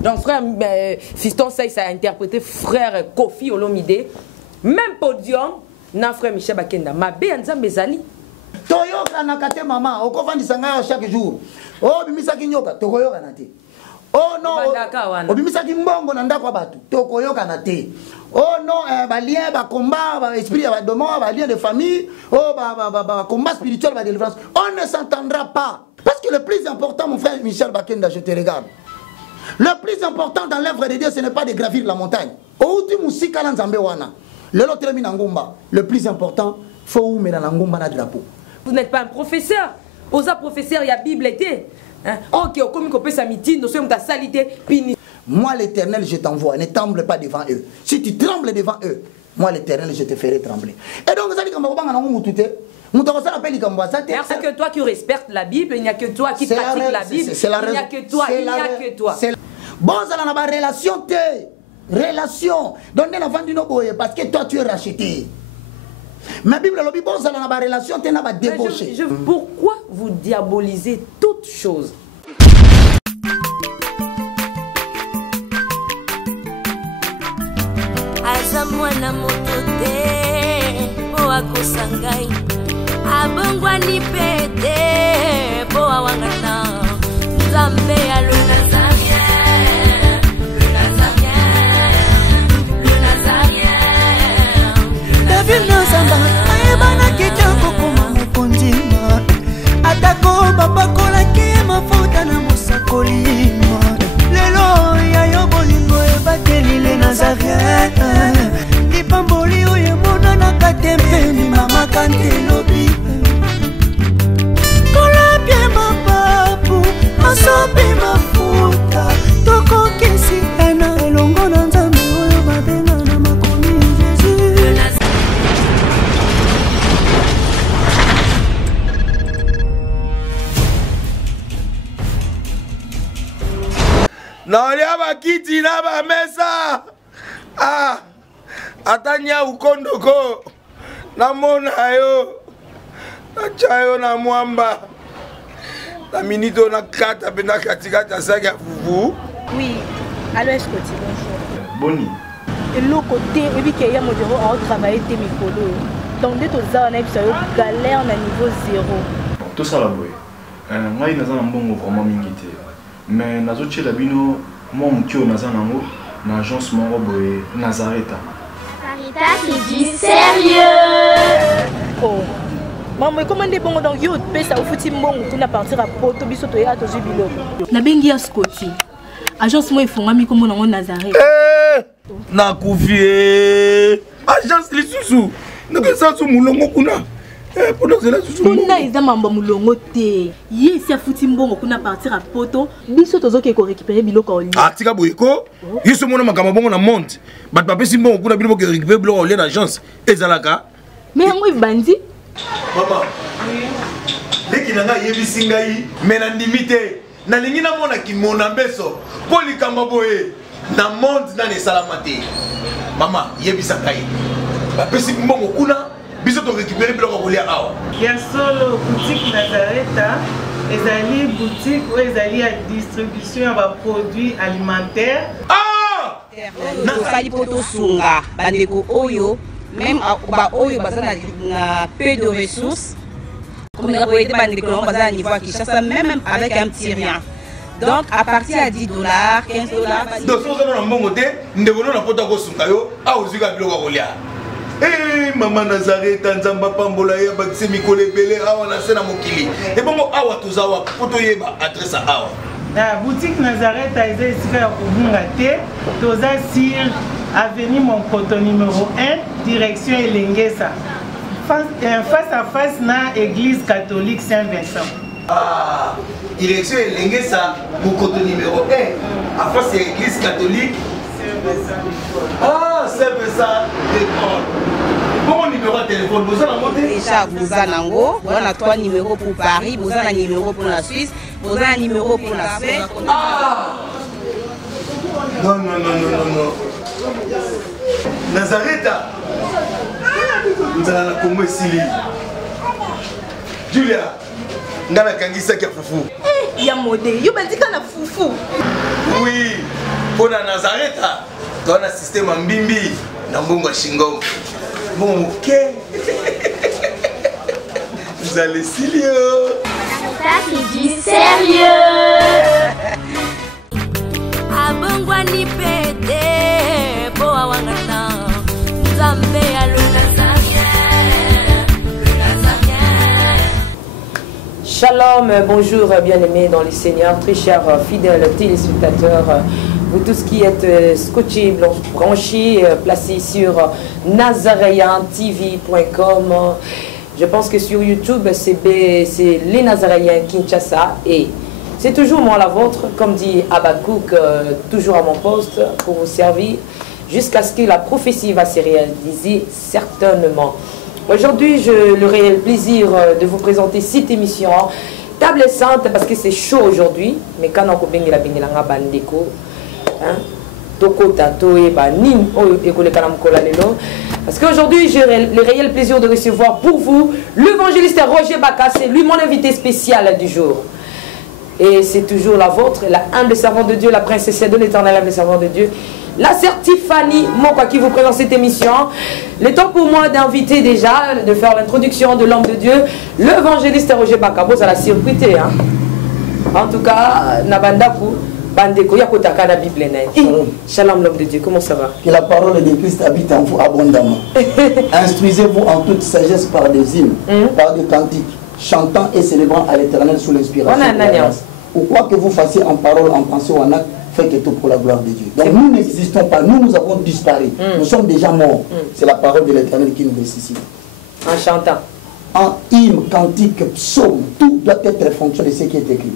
Donc frère Fiston Saïs a interprété frère Kofi Olomide. Même podium, na frère Michel Bakenda. Ma bé Nzambe ezali. Toyoka na kate maman, okofandisa ngai chaque jour. Oh bimisaki nyoka, tokoyoka na te. Oh non, obimisaki mbongo na ndako batu, tokoyoka na te. Oh non, ba lien, ba combat, ba esprit, ba démon, ba lien de famille, oh ba combat spirituel, ba délivrance. On ne s'entendra pas. Parce que le plus important, mon frère Michel Bakenda, je te regarde. Le plus important dans l'œuvre de Dieu, ce n'est pas de gravir la montagne. Le plus important, il faut mettre la ngomba na drapeau. Vous n'êtes pas un professeur. Osa professeur, il y a Bible été. Ok, comme il peut s'amitier, nous sommes ta salité. Moi, l'Éternel, je t'envoie. Ne tremble pas devant eux. Si tu trembles devant eux, moi, l'Éternel, je te ferai trembler. Et donc, ça dit que parce que toi qui respectes la Bible, il n'y a que toi qui pratique la Bible. Il n'y a que toi, il n'y a que toi. Bon, ça n'a pas relation. Relation. Donne la vente d'une oboye parce que toi, tu es racheté. Ma Bible, le bon, ça n'a pas relation. Tu n'as pas débauché. Pourquoi vous diabolisez toutes choses? Azamwana motote boa kosangai abongwa ni pete boa wangata Nzambe ya le Nazarien, le Nazarien, le Nazarien. David Nzamba ayebana kitoko koma mukondima atako babakola ki mafuta na musakolima lelo ya yobolingo ebateli le Nazarien lipamboli oyo mona na katempeni mama kantelobi kolapie mapapu masope mafuta tokokisi ena elongo na Nzambe oyo babenga na makomi Jésus. Naolia bakiti na ba mesa. Ah, atanya ukondoko. Namona yo. Achayo na mwamba. La minito na kata pena katikata saga fufu. Oui, alors est-ce que tu bonjour. Boni. Et l'autre côté, et puis qu'il y a mon bureau à travailler tes micros. Donc dès que tu as un galère na niveau 0. Tout ça la boy. Moi il naza mbongo vraiment mingité. Mais nazo tchela bino moi mukio naza nango na agence moko boy Nazareta. Sarita qui dit sérieux. Oh. Maman, comment est bon donc yo pe ça au fouti mbongo kuna partir à poto biso to ya to jubilo. Na bengi ya Scotty. Agence moi ifongami comme nango Nazareta. Na kufie. Agence lisusu. Naka sansu mulongo kuna. Pour cela susu. Kuna eza mamba mulongo te. Yesi afuti mbongo kuna partir à poto biso tozoke ko récupérer biloko oli. Ah tika boyeko. Yeso mona makamba bongo na monte. Bat papesi mbongo kuna biloko ko récupérer biloko oli na agence. Ezalaka. Mais yango ibandi. Maman. Leki nanga yebisi ngai mena ndimite. Na lingi na mona ki mona mbeso. Poli kamba boye. Na monde na ne salamate. Maman yebisa ngai. Bapesi mbongo kuna biso to récupérer biloko ko lia awa. Ya solo boutique Nazareta, ezali boutique ou ezali à distribution ya produits alimentaires. Ah! Nasali poto sunga bandeko oyo même ba oyo bazana na peu de ressources. Comme la boîte bandeko bazana niveau à Kinshasa même avec un petit rien. Donc à partir à $10, $15. Donc so na mbongo te ndeko na poto ko sunga yo a ozika biloko ko lia. Eh maman Nazareta Nzamba pambola ya bakise mikole belé awa na sena mokili. Et bongo awa tozawa poto yeba adresse awa. La boutique Nazareta est ici à Obungate, toza sur avenue Monkoto numéro 1, direction Elengesa. Face à face na église catholique Saint-Vincent. Ah, direction Elengesa, Monkoto numéro 1, à face à l'église catholique Saint-Vincent. Ah, Saint-Vincent d'école. Bon numéro de téléphone, vous avez monté déjà, vous avez on a 3 numéros pour Paris, vous avez un numéro pour la Suisse, vous avez un numéro pour la Suisse. Ah! Non, non, non, non, non, non. Nazareta. Vous allez la Congo Sili. Julia. Ngana kangisa kia fufu. Eh, ya modé, yo bandika na fufu. Oui. Pour Nazareth, tu as un système en bimbi. Nambunga Shingom. Mon ok. Vous allez sérieux. Ça c'est du sérieux. Abongwani pete po awangana. Nzambe alo nazarien. Shalom, bonjour bien-aimés dans les Seigneurs, très chers fidèles téléspectateurs. Vous tous qui êtes scotchés, branchés, placés sur nazaréentv.com. Je pense que sur YouTube, c'est les Nazaréens Kinshasa. Et c'est toujours moi la vôtre, comme dit Abakouk, toujours à mon poste pour vous servir, jusqu'à ce que la prophétie va se réaliser certainement. Aujourd'hui, j'ai le réel plaisir de vous présenter cette émission. Table sainte parce que c'est chaud aujourd'hui, mais quand on a la bandeko, parce qu'aujourd'hui j'ai le réel plaisir de recevoir pour vous l'évangéliste Roger Baka, c'est lui mon invité spécial du jour. Et c'est toujours la vôtre, la humble servante de Dieu, la princesse de l'éternel, humble servante de Dieu, la sœur Tiffany Mokwa qui vous présente cette émission. Le temps pour moi d'inviter déjà, de faire l'introduction de l'homme de Dieu, l'évangéliste Roger Baka. Bon, ça l'a surpris, hein. En tout cas, Nabandaku. Shalom l'homme de Dieu, comment ça va? Que la parole de Christ habite en vous abondamment. Instruisez-vous en toute sagesse par des hymnes, par des cantiques, chantant et célébrant à l'Éternel sous l'inspiration de la grâce. Ou quoi que vous fassiez en parole, en pensée ou en acte, faites tout pour la gloire de Dieu. Donc nous n'existons pas, nous avons disparu. Nous sommes déjà morts. C'est la parole de l'Éternel qui nous ressuscite. En chantant. En hymne, cantique, psaume, tout doit être fonction de ce qui est écrit.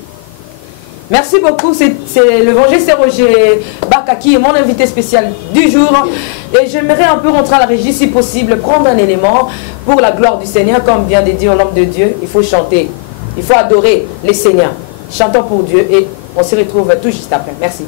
Merci beaucoup, c'est l'évangéliste Roger Baka qui est mon invité spécial du jour. Et j'aimerais un peu rentrer à la régie si possible, prendre un élément pour la gloire du Seigneur, comme vient de dire l'homme de Dieu. Il faut chanter, il faut adorer les Seigneurs. Chantons pour Dieu et on se retrouve tout juste après. Merci.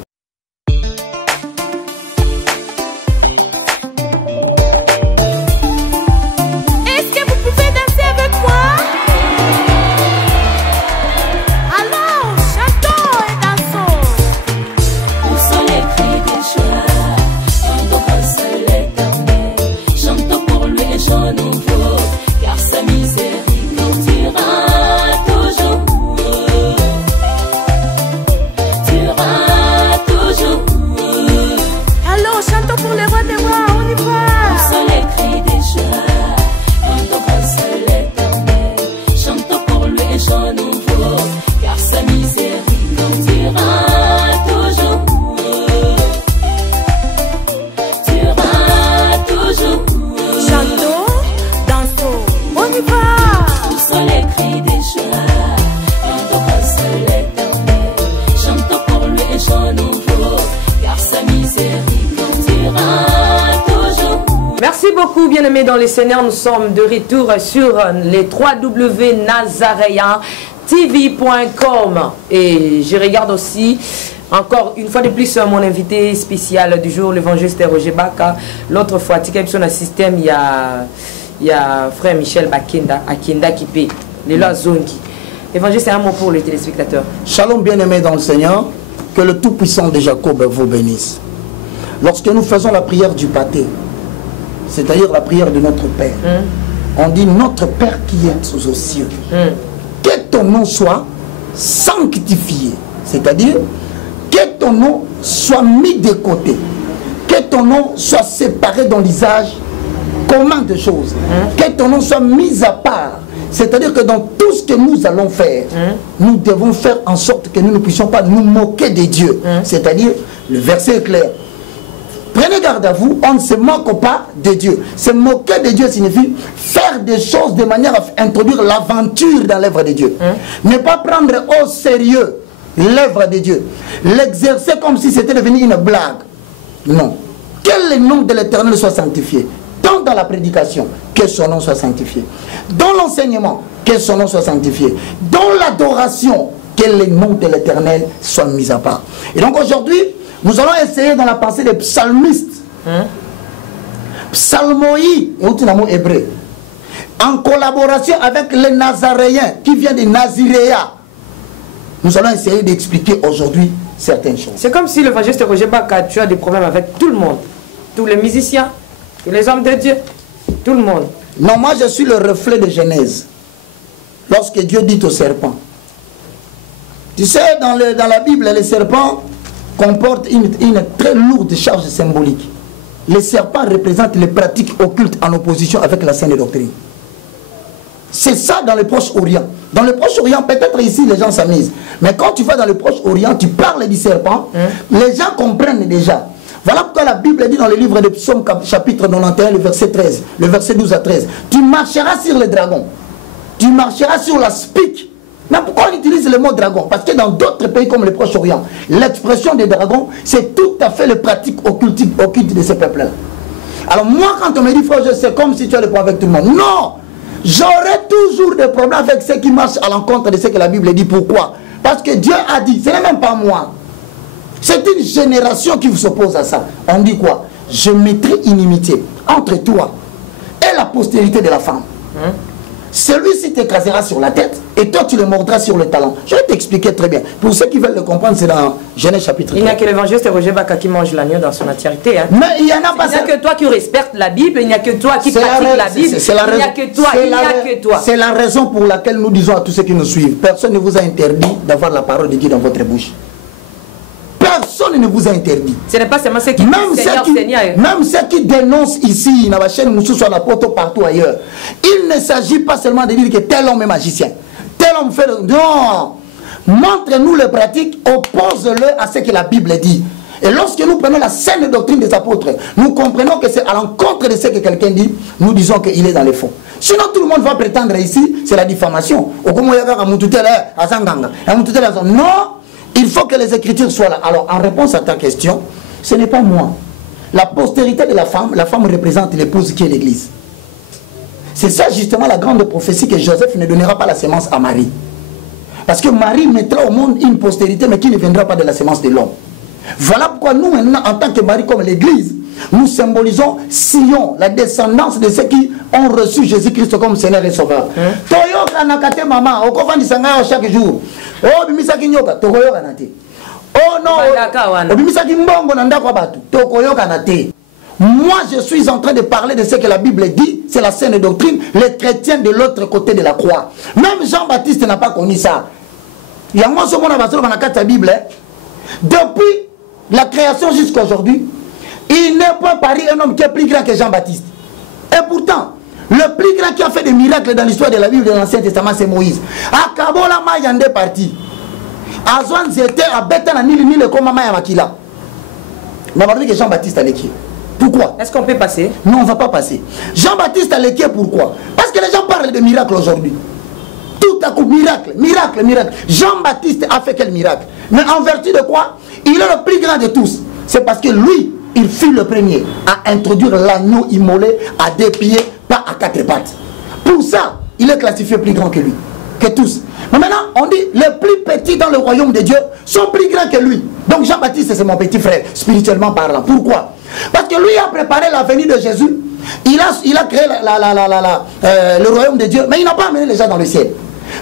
Dans les Seigneurs, nous sommes de retour sur les www.nazaréentv.com et je regarde aussi encore une fois de plus mon invité spécial du jour, l'évangéliste Roger Baka. L'autre fois, sur le système, il y a frère Michel Bakenda, Akenda qui paie les lois zonki. Évangéliste, c'est un mot pour les téléspectateurs. Shalom bien-aimés dans le Seigneur, que le Tout-Puissant de Jacob vous bénisse. Lorsque nous faisons la prière du pâté, c'est-à-dire la prière de notre Père, on dit notre Père qui est aux cieux, que ton nom soit sanctifié, c'est-à-dire que ton nom soit mis de côté, que ton nom soit séparé dans l'usage commun de choses, que ton nom soit mis à part, c'est-à-dire que dans tout ce que nous allons faire, nous devons faire en sorte que nous ne puissions pas nous moquer de Dieu, c'est-à-dire, le verset est clair. Prenez garde à vous, on ne se moque pas de Dieu. Se moquer de Dieu signifie faire des choses de manière à introduire l'aventure dans l'œuvre de Dieu. Ne pas prendre au sérieux l'œuvre de Dieu. L'exercer comme si c'était devenu une blague. Non. Que le nom de l'Éternel soit sanctifié. Tant dans la prédication, que son nom soit sanctifié. Dans l'enseignement, que son nom soit sanctifié. Dans l'adoration, que le nom de l'Éternel soit mis à part. Et donc aujourd'hui, nous allons essayer dans la pensée des psalmistes, psalmoi, et un mot hébreu, en collaboration avec les Nazaréens qui viennent de Naziréa. Nous allons essayer d'expliquer aujourd'hui certaines choses. C'est comme si l'évangéliste Roger Baka, tu as des problèmes avec tout le monde. Tous les musiciens, tous les hommes de Dieu, tout le monde. Non, moi je suis le reflet de Genèse. Lorsque Dieu dit au serpent. Tu sais, dans la Bible, les serpents comportent une très lourde charge symbolique. Les serpents représentent les pratiques occultes en opposition avec la saine doctrine. C'est ça dans le Proche-Orient. Dans le Proche-Orient, peut-être ici les gens s'amusent. Mais quand tu vas dans le Proche-Orient, tu parles du serpent, les gens comprennent déjà. Voilà pourquoi la Bible dit dans le livre de Psaume chapitre 91, le verset 13, le verset 12 à 13. Tu marcheras sur le dragon. Tu marcheras sur la spique. Mais pourquoi on utilise le mot dragon? Parce que dans d'autres pays comme le Proche-Orient, l'expression des dragons, c'est tout à fait le pratique occulte de ces peuples-là. Alors moi, quand on me dit, frère, c'est comme si tu as le point avec tout le monde. Non! J'aurai toujours des problèmes avec ceux qui marchent à l'encontre de ce que la Bible dit. Pourquoi? Parce que Dieu a dit, ce n'est même pas moi. C'est une génération qui s'oppose à ça. On dit quoi? Je mettrai inimitié entre toi et la postérité de la femme. Celui-ci t'écrasera sur la tête et toi tu le mordras sur le talon. Je vais t'expliquer très bien. Pour ceux qui veulent le comprendre, c'est dans Genèse chapitre 3. Il n'y a que l'évangéliste Roger Baka qui mange l'agneau dans son entièreté. Hein. Mais il n'y en a pas. Il n'y a que toi qui respectes la Bible, il n'y a que toi qui pratique la Bible. Il n'y a que toi, il n'y a que toi. C'est la raison pour laquelle nous disons à tous ceux qui nous suivent, personne ne vous a interdit d'avoir la parole de Dieu dans votre bouche. Personne ne vous a interdit. Ce n'est pas seulement ceux qui même ceux qui dénoncent ici, dans la chaîne Moussou, sur la poto, partout ailleurs. Il ne s'agit pas seulement de dire que tel homme est magicien. Tel homme fait... Non. Montre-nous les pratiques, oppose-le à ce que la Bible dit. Et lorsque nous prenons la saine doctrine des apôtres, nous comprenons que c'est à l'encontre de ce que quelqu'un dit, nous disons qu'il est dans les fonds. Sinon tout le monde va prétendre ici, c'est la diffamation. Non. Il faut que les Écritures soient là. Alors, en réponse à ta question, ce n'est pas moi. La postérité de la femme représente l'épouse qui est l'Église. C'est ça justement la grande prophétie que Joseph ne donnera pas la sémence à Marie. Parce que Marie mettra au monde une postérité, mais qui ne viendra pas de la sémence de l'homme. Voilà pourquoi nous, maintenant, en tant que Marie comme l'Église, nous symbolisons Sion, la descendance de ceux qui ont reçu Jésus-Christ comme Seigneur et Sauveur. Toyoka nakate mama, okova nisanga chaque jour. Oh bimisaki nyoka, tokoyoka nate. Oh non, bimisaki mbongo nanda kwa batu, tokoyoka nate. Moi, je suis en train de parler de ce que la Bible dit, c'est la saine doctrine, les chrétiens de l'autre côté de la croix. Même Jean-Baptiste n'a pas connu ça. Il y a moi ce monde dans la Bible. Depuis la création jusqu'à aujourd'hui, il n'est pas paru un homme qui est plus grand que Jean-Baptiste. Et pourtant, le plus grand qui a fait des miracles dans l'histoire de la Bible de l'Ancien Testament, c'est Moïse. Akabola Mayande parti. Azwan Zete a bêté na nili nili comme Maya Makila. Mais on va dire que Jean-Baptiste a l'équipe. Pourquoi? Est-ce qu'on peut passer? Non, on ne va pas passer. Jean-Baptiste a l'équipe, pourquoi? Parce que les gens parlent de miracles aujourd'hui. Tout à coup, miracle, miracle, miracle. Jean-Baptiste a fait quel miracle? Mais en vertu de quoi? Il est le plus grand de tous. C'est parce que lui, il fut le premier à introduire l'agneau immolé à 2 pieds, pas à 4 pattes. Pour ça, il est classifié plus grand que lui, que tous. Mais maintenant, on dit les plus petits dans le royaume de Dieu sont plus grands que lui. Donc Jean-Baptiste, c'est mon petit frère, spirituellement parlant. Pourquoi? Parce que lui a préparé la venue de Jésus. Il a créé le royaume de Dieu, mais il n'a pas amené les gens dans le ciel.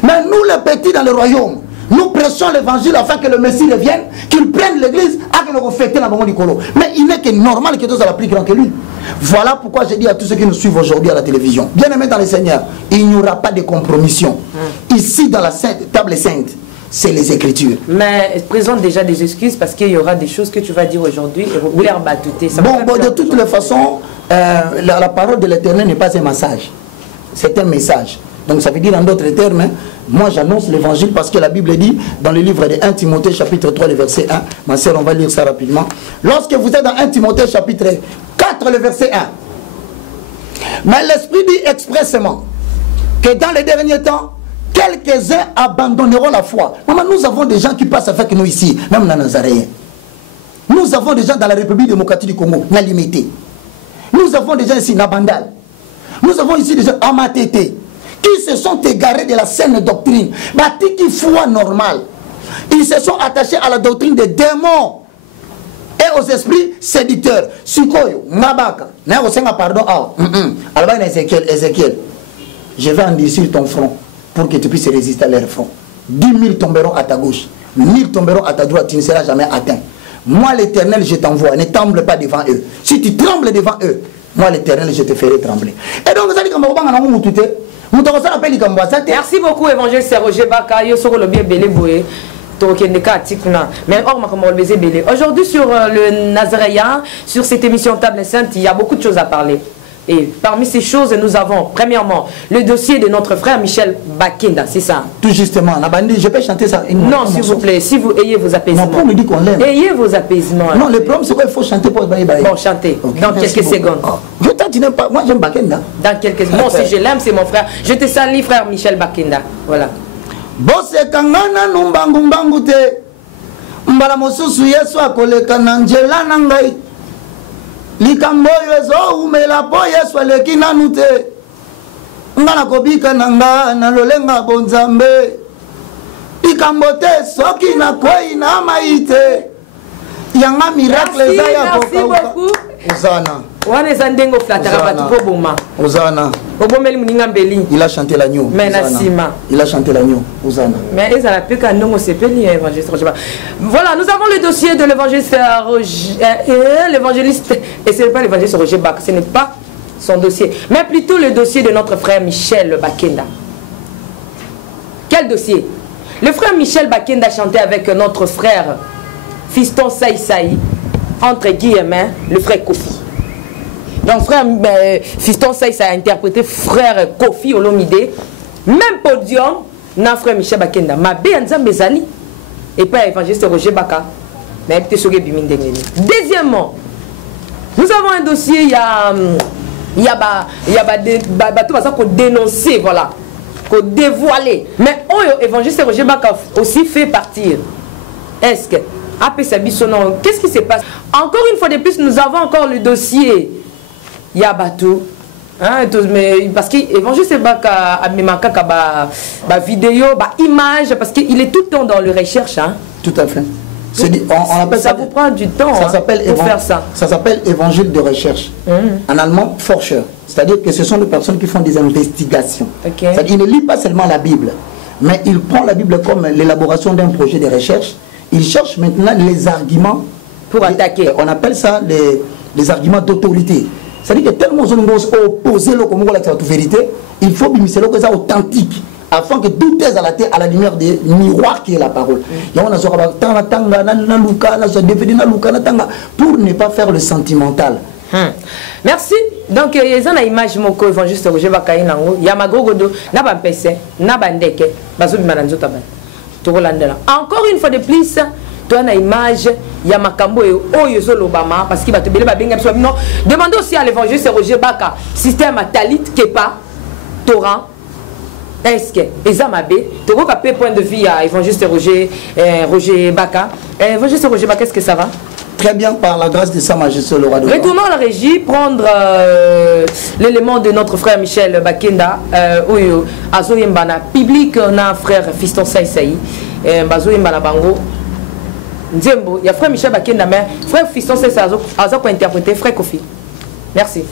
Mais nous, les petits dans le royaume, nous prêchons l'évangile afin que le Messie revienne, qu'il prenne l'église, à que nous refléter la maman du colo. Mais il n'est que normal que tous soient plus grand que lui. Voilà pourquoi je dis à tous ceux qui nous suivent aujourd'hui à la télévision, bien aimés dans le Seigneur, il n'y aura pas de compromission. Ici, dans la table sainte, c'est les Écritures. Mais présente déjà des excuses parce qu'il y aura des choses que tu vas dire aujourd'hui et vous voulez rebatuter. Bon, de toutes les façons, la parole de l'Éternel n'est pas un message. C'est un message. Donc ça veut dire en d'autres termes, hein, moi j'annonce l'évangile parce que la Bible dit dans le livre de 1 Timothée chapitre 3 le verset 1, ma sœur on va lire ça rapidement. Lorsque vous êtes dans 1 Timothée chapitre 4 le verset 1, mais l'Esprit dit expressément que dans les derniers temps, quelques-uns abandonneront la foi. Maman, nous avons des gens qui passent avec nous ici, même dans Nazaréen. Nous avons des gens dans la République démocratique du Congo, Nalimité. Nous avons des gens ici, Nabandal. Nous avons ici des gens, Amatété, qui se sont égarés de la saine doctrine. Bati qui foi normal. Ils se sont attachés à la doctrine des démons et aux esprits séducteurs. Sukoyo, Mabaka, pardon, alors Ézéchiel, je vais endurcir ton front pour que tu puisses résister à leur front. 10 000 tomberont à ta gauche, 1000 tomberont à ta droite, tu ne seras jamais atteint. Moi l'Éternel, je t'envoie, ne tremble pas devant eux. Si tu trembles devant eux, moi l'Éternel, je te ferai trembler. Et donc, vous allez comme merci beaucoup, évangile Roger Baka. Mais aujourd'hui sur le Nazaréen, sur cette émission Table Sainte, il y a beaucoup de choses à parler. Et parmi ces choses, nous avons premièrement le dossier de notre frère Michel Bakinda, c'est ça? Tout justement, je peux chanter ça. Non, s'il vous plaît, si vous ayez vos apaisements. Non, on me dit qu'on l'aime. Ayez vos apaisements. Non, le problème c'est qu'il faut chanter pour bailler. Bon, chantez, okay, dans quelques secondes. Je tu n'aimes pas, moi j'aime Bakinda. Dans quelques secondes, si je l'aime, c'est mon frère. Je te salue, frère Michel Bakinda. Voilà. Bosse kangana numbangu mbangu te. Mbala mosusu Yesu akoleka na njela na ngai. Likambo yezo umela po Yesu aleki nanu te. Ngana kobika na nga na lolenga bonzambe. Likambo te soki na kwei na maite. Yanga miracle za ya kokauka. Osana. Wane zandengo flatara batu po boma. Osana. Obomeli muninga mbeli. Il a chanté l'agneau. Mais Nassima. Il a chanté l'agneau. Osana. Mais ils a plus qu'un nom sepeli évangéliste. Voilà, nous avons le dossier de l'évangéliste l'évangéliste et ce n'est pas l'évangéliste Roger Bak, ce n'est pas son dossier, mais plutôt le dossier de notre frère Michel Bakinda. Quel dossier? Le frère Michel Bakinda chantait avec notre frère Fiston Saï Saï, entre guillemets, le frère Kofi. Donc frère Fiston Saï Saï a interprété frère Kofi Olomide, même podium, na frère Michel Bakinda. Ma béanza mezali et pas évangéliste Roger Baka. Deuxièmement, nous avons un dossier, il y a tout ça qu'on dénoncer, voilà, qu'on dévoiler. Mais évangéliste Roger Baka aussi fait partir. Est-ce que qu'est-ce qui se passe? Encore une fois de plus, nous avons encore le dossier Yabatou. Hein, parce que évangéliste Baka a mis ma vidéo, ma image, parce qu'il est tout le temps dans le recherche. Hein. Tout à fait. On appelle ça vous prend du temps pour faire ça. Ça s'appelle évangile de recherche. En allemand, Forscher. C'est-à-dire que ce sont des personnes qui font des investigations. Okay. C'est-à-dire qu'ils ne lisent pas seulement la Bible, mais ils prennent la Bible comme l'élaboration d'un projet de recherche. Ils cherchent maintenant les arguments pour attaquer. On appelle ça les arguments d'autorité. C'est-à-dire que tellement on est opposé à la vérité, il faut que ce soit authentique. Afin que tout est à la lumière des miroirs qui est la parole. Pour ne pas faire le sentimental. Merci. Donc, il y a une image moko évangéliste Roger Baka nango. Ya magogodo na ba pese na ba ndeke bazo bima na nzota ba. Tokolandela. Encore une fois de plus, tu as une image ya makambo oyo zolobama parce qu'il va te bele ba benga biso non. Demandez aussi à l'évangéliste Roger Baka système Talit Kepa Torrent. Est-ce que Ezamabé, tu as un point de vue à évangéliste Roger Baka. Évangéliste Roger Baka, est-ce que ça va? Très bien, par la grâce de Sa Majesté le roi de Retournons à la régie, prendre l'élément de notre frère Michel Bakinda, Azoyembana, public, on a frère Fiston Saï Saï, Bazoyembana Bango. Nzembo, il y a frère Michel Bakinda, mais frère Fiston Saï Saï, Azo pour interpréter frère Kofi. Merci.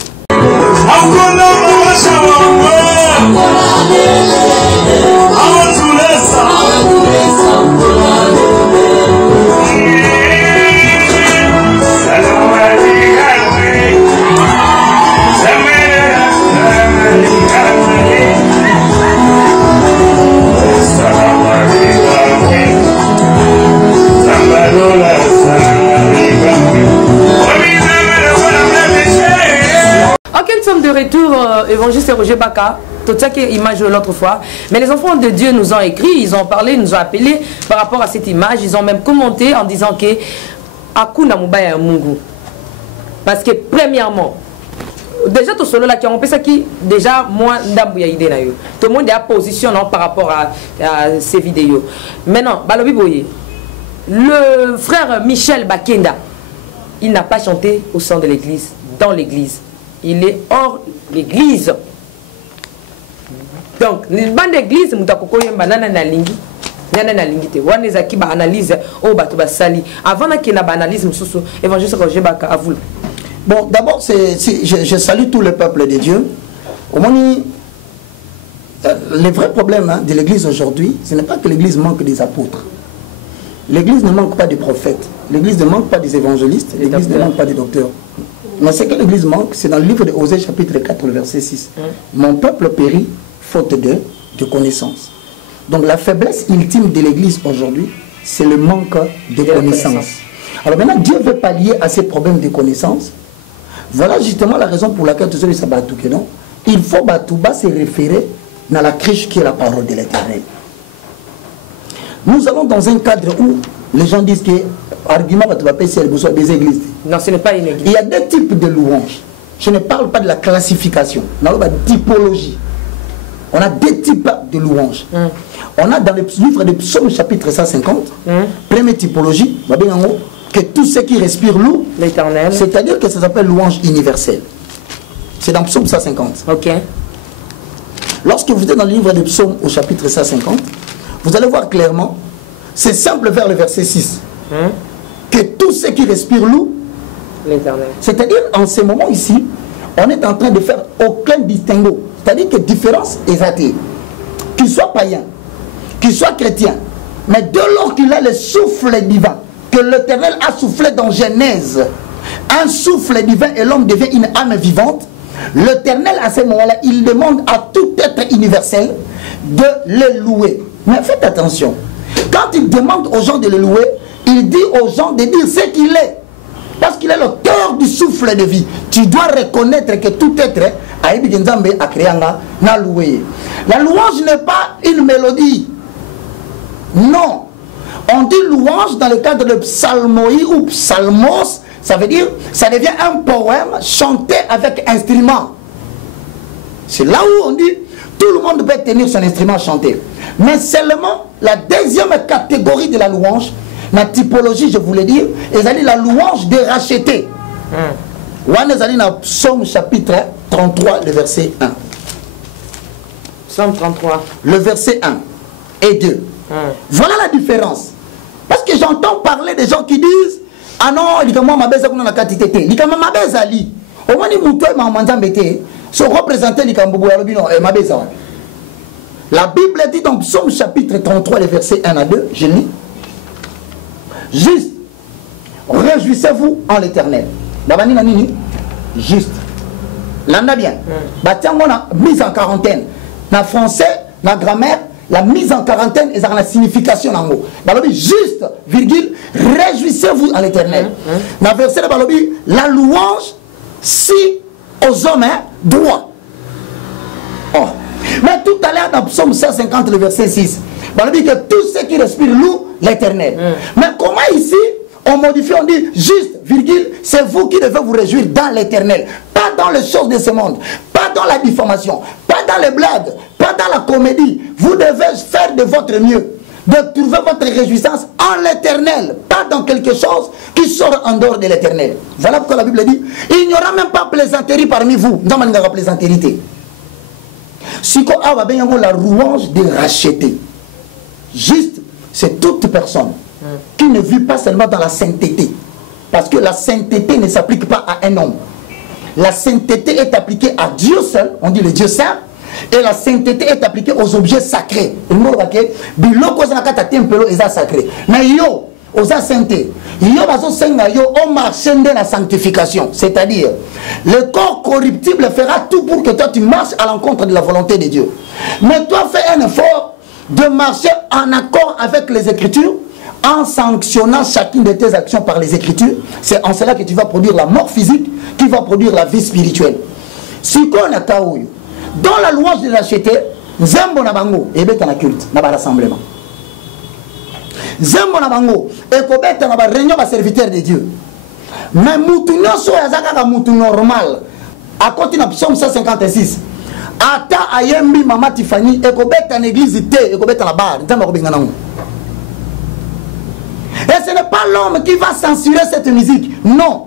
Nous sommes de retour, évangéliste Roger Baka, tout ça qui est image de l'autre fois. Mais les enfants de Dieu nous ont écrit, ils ont parlé, nous ont appelé par rapport à cette image. Ils ont même commenté en disant que Akuna Mubaya Mungu. Parce que premièrement, déjà tout solo là qui ont fait ça qui déjà moi ndambuya idée na yo. Tout le monde est à position par rapport à ces vidéos. Maintenant, Balobi Boye, le frère Michel Bakinda, il n'a pas chanté au sein de l'église, dans l'église. Il est hors l'église. Donc, les bandes d'église, nous avons analyse avant qu'il y ait une analyse, évangéliste Roger Baka à vous. Bon, d'abord, je salue tout le peuple de Dieu. Au moins, le vrai problème de l'église aujourd'hui, ce n'est pas que l'église manque des apôtres. L'église ne manque pas de prophètes, l'église ne manque pas des évangélistes, l'église ne manque pas des docteurs. Mais ce que l'église manque, c'est dans le livre de Osée chapitre 4, le verset 6. Mon peuple périt faute de connaissances. Donc la faiblesse ultime de l'église aujourd'hui, c'est le manque de connaissances. Alors maintenant, Dieu veut pallier à ces problèmes de connaissances. Voilà justement la raison pour laquelle tout ça, il faut se référer dans la criche qui est la parole de l'Éternel. Nous allons dans un cadre où les gens disent que argument des églises. Non, ce n'est pas une église. Il y a deux types de louanges. Je ne parle pas de la classification. On a une typologie. On a deux types de louanges. On a dans le livre de Psaume chapitre 150, première typologie, que tout ce qui respire loue l'Éternel. C'est-à-dire que ça s'appelle louange universelle. C'est dans Psaume 150. Ok. Lorsque vous êtes dans le livre de Psaume au chapitre 150, vous allez voir clairement, c'est simple vers le verset 6, que tout ce qui respire loue l'Éternel. C'est-à-dire, en ce moment ici, on est en train de faire aucun distinguo. C'est-à-dire que différence est ratée. Qu'il soit païen, qu'il soit chrétien, mais dès lors qu'il a le souffle divin, que l'Éternel a soufflé dans Genèse, un souffle divin et l'homme devient une âme vivante, l'Éternel à ce moment-là, il demande à tout être universel de le louer. Mais faites attention, quand il demande aux gens de le louer, il dit aux gens de dire ce qu'il est. Parce qu'il est l'auteur du souffle de vie. Tu dois reconnaître que tout être a créé na loué. La louange n'est pas une mélodie. Non. On dit louange dans le cadre de psalmoï ou psalmos. Ça veut dire, ça devient un poème chanté avec instrument. C'est là où on dit, tout le monde peut tenir son instrument chanté. Mais seulement la deuxième catégorie de la louange, la typologie, je voulais dire, c'est la louange des rachetés. On est allé dans Psaume chapitre 33, le verset 1. Psaume 33. Le verset 1 et 2. Voilà la différence. Parce que j'entends parler des gens qui disent, ah non, il ma beza kuna na katitete. Il ma beza li. Au moins, il m'a manzambete. Se représenter les Kamboubou Alobino et ma beza. La Bible dit dans Psaume chapitre 33, les versets 1 à 2, je lis. Juste, réjouissez-vous en l'Éternel. D'abani nani, juste. L'anda bien. Batiens on a mise en quarantaine. Na français, na grammaire, la mise en quarantaine est dans la signification en mot. Balobi juste, virgule, réjouissez-vous en l'Éternel. Na verset de Balobi, la louange si aux hommes droit. Oh. Mais tout à l'heure dans Psaume 150, le verset 6, on dit que tout ce qui respire loue l'Éternel. Mais comment ici, on modifie, on dit juste, virgule, c'est vous qui devez vous réjouir dans l'Éternel. Pas dans les choses de ce monde, pas dans la diffamation, pas dans les blagues, pas dans la comédie. Vous devez faire de votre mieux, de trouver votre réjouissance en l'Éternel, pas dans quelque chose qui sort en dehors de l'Éternel. Voilà pourquoi la Bible dit, il n'y aura même pas plaisanterie parmi vous. Non, mais il n'y aura pas plaisanterie. Si on a bien la louange de racheter, juste, c'est toute personne qui ne vit pas seulement dans la sainteté. Parce que la sainteté ne s'applique pas à un homme. La sainteté est appliquée à Dieu seul, on dit le Dieu saint, et la sainteté est appliquée aux objets sacrés. Mais yo, aux sainteté, on marche dans la sanctification. C'est-à-dire, le corps corruptible fera tout pour que toi tu marches à l'encontre de la volonté de Dieu. Mais toi fais un effort de marcher en accord avec les Écritures, en sanctionnant chacune de tes actions par les Écritures. C'est en cela que tu vas produire la mort physique, qui va produire la vie spirituelle. Si on a kaouyo, dans la louange de l'acheté, Zembo na bango, et bien na culte, na rassemblement. Zembo na bango, et kobeta na réunion de serviteurs de Dieu. Mais moutuno so yazaka moutou normal. À côté de Psaume 156. Ata ayembi mama Tiffany, et kobeta en église té, et kobeta la barre. Et ce n'est pas l'homme qui va censurer cette musique. Non.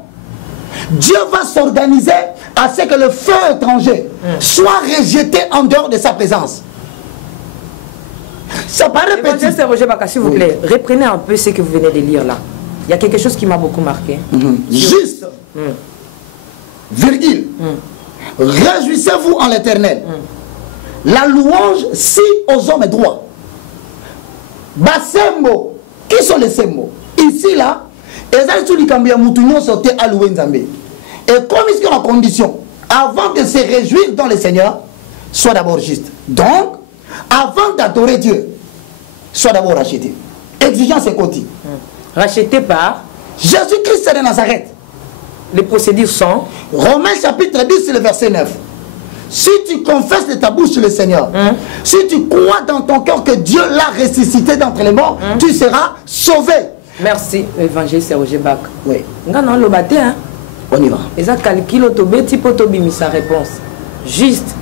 Dieu va s'organiser à ce que le feu étranger soit rejeté en dehors de sa présence. Ça paraît petit. S'il vous plaît, reprenez un peu ce que vous venez de lire là. Il y a quelque chose qui m'a beaucoup marqué. Juste. Virgule. Réjouissez-vous en l'Éternel. La louange si aux hommes est droit. Basembo. Qui sont les ces mots? Ici, là, ils ont dit qu'ils sauté à louer Nzambé. Et comme ils sont en condition, avant de se réjouir dans le Seigneur, sois d'abord juste. Donc, avant d'adorer Dieu, sois d'abord racheté. Exigence et côté. Racheté par Jésus-Christ de Nazareth. Les procédures sont Romains chapitre 10, le verset 9. Si tu confesses de ta bouche le Seigneur, si tu crois dans ton cœur que Dieu l'a ressuscité d'entre les morts, tu seras sauvé. Merci, évangéliste Roger Bak. Oui. On y va. Et ça calcule autobéti pour sa réponse. Juste.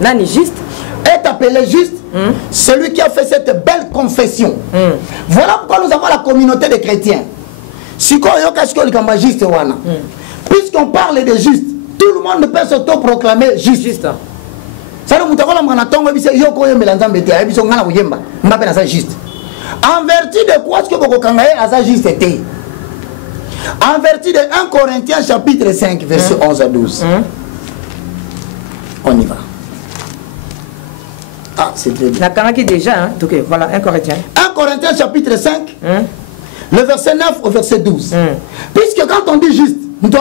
Nani juste. Est appelé juste celui qui a fait cette belle confession. Voilà pourquoi nous avons la communauté des chrétiens. Si puisqu'on parle de juste, tout le monde peut s'auto-proclamer juste. En vertu de quoi est-ce que vous avez juste été? En vertu de 1 Corinthiens chapitre 5 verset 11 à 12. On y va. Ah, c'est très bien. La qui déjà, hein? Ok, voilà, 1 Corinthiens. 1 Corinthiens chapitre 5, le verset 9 au verset 12. Puisque quand on dit juste, parce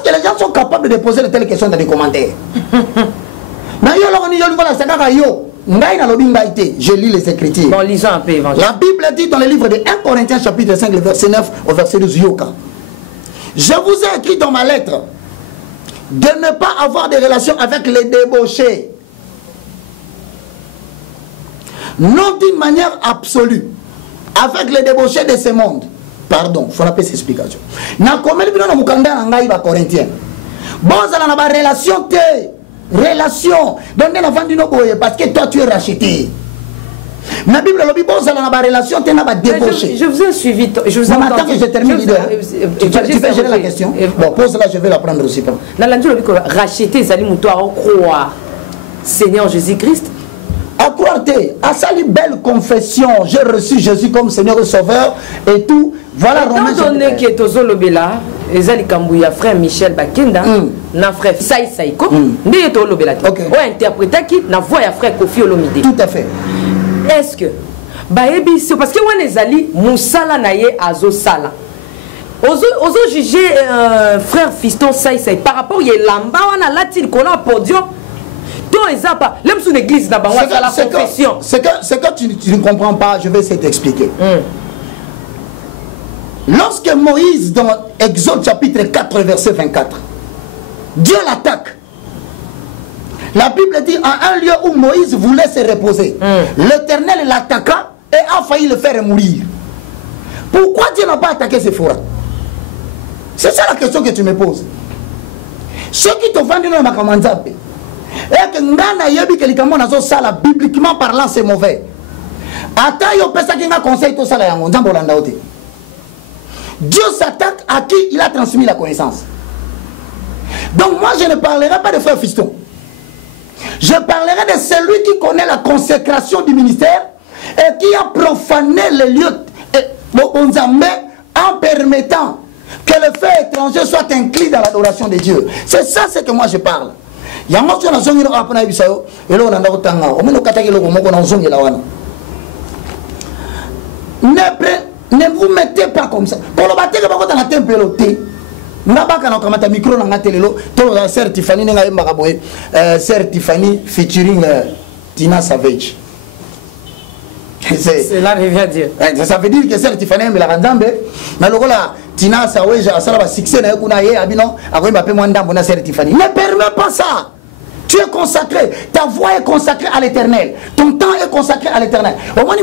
que les gens sont capables de poser de telles questions dans les commentaires. Je lis les Écritures. Bon, lisons un peu évangile. La Bible dit dans le livre de 1 Corinthiens chapitre 5, le verset 9 au verset 12. Je vous ai écrit dans ma lettre de ne pas avoir de relations avec les débauchés. Non d'une manière absolue. Avec les débauchés de ce monde. Pardon, il faut appeler cette explication. Na komeli bino na mukanda na ngai ba Corinthiens. Bonzala na ba relation te. Relation. Donc na vandi no boye parce que toi tu es racheté. La Bible lobi bonzala na ba relation te na ba débauché. Je vous ai suivi, je vous ai entendu. Maintenant que je termine l'idée. Tu peux gérer la question. Bon, pose là, je vais la prendre aussi. Na landu lobi ko racheté zali muto a croire Seigneur Jésus-Christ. À croire, à sa belle confession, j'ai reçu Jésus comme Seigneur et Sauveur et tout. Voilà, Romains. Étant donné que Tozo Lobela, Ezali Kambouya, frère Michel Bakenda, na frère Saï Saïko, n'est to Lobela. Ou interpréta qui na voix ya frère Kofi Olomide. Tout à fait. Est-ce que Baebi, c'est parce que on ezali Moussala naye Azo Sala. Ozo juger frère Fiston Saï Saï par rapport à Lamba, on a latin qu'on a podium. Ce que tu ne comprends pas, je vais essayer d'expliquer. Lorsque Moïse, dans Exode chapitre 4, verset 24, Dieu l'attaque. La Bible dit, en un lieu où Moïse voulait se reposer, l'Éternel l'attaqua et a failli le faire mourir. Pourquoi Dieu n'a pas attaqué ces forêts? C'est ça la question que tu me poses. Ceux qui te vendent dans ma commandable, et que ngana yebi que likamo nazo sala bibliquement parlant c'est mauvais. Ata yo pesa ki nga conseil to sala yango nzambo landa ote. Dieu s'attaque à qui il a transmis la connaissance. Donc moi je ne parlerai pas de frère Fiston. Je parlerai de celui qui connaît la consécration du ministère et qui a profané les lieux en permettant que le fait étranger soit inclus dans l'adoration de Dieu. C'est ça ce que moi je parle. Yango tuna zongi no apana bisayo elo na ndakotanga omino kataki loko moko na zongi la wana. Ne vous mettez pas comme ça. Kolo bateke bakota na tempelo te. Ngabaka na kamata micro na ngatelelo to la sœur Tiffany nga yemba boye sœur Tiffany featuring Tina Savage. C'est là revient Dieu. Ça veut dire que sœur Tiffany me la nzambe na lokola Tina Savage asala ba succès na kuna ye abino akoyemba pe mwandambo na sœur Tiffany. Ne permets pas ça. Tu es consacré, ta voix est consacrée à l'Éternel, ton temps est consacré à l'Éternel. Au moins,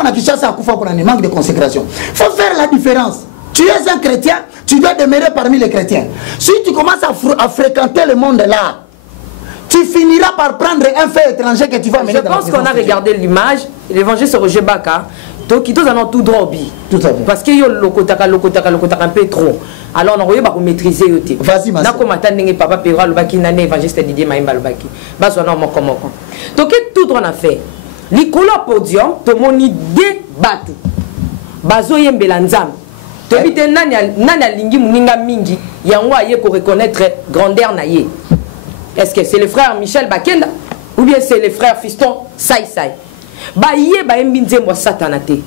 on a qui chasse à Koufa pour un manque de consécration. Il faut faire la différence. Tu es un chrétien, tu dois demeurer parmi les chrétiens. Si tu commences à fréquenter le monde là, tu finiras par prendre un fait étranger que tu vas mener dans la présence. Je pense qu'on a regardé l'image, l'évangile sur Roger Baka. Donc, ils ont tout droit. Tout à fait. Parce qu'il y a le un peu trop. Alors, on a maîtriser. Vas-y, ma soeur. Papa Péra, le baki, nane, évangéliste Didier Maïmba, le baki. Baso, non, mon comment. Donc, tout droit on a fait. L'icolo podium, tout le monde des bateaux. Baso Yembelanzam. Tu habites Nana Lingi Mouninga Mingi. Yanwa Aye pour reconnaître grandeur Naye. Est-ce que c'est le frère Michel Bakenda ou bien c'est le frère Fiston Saï Saï? baye bayembi nzembo satana te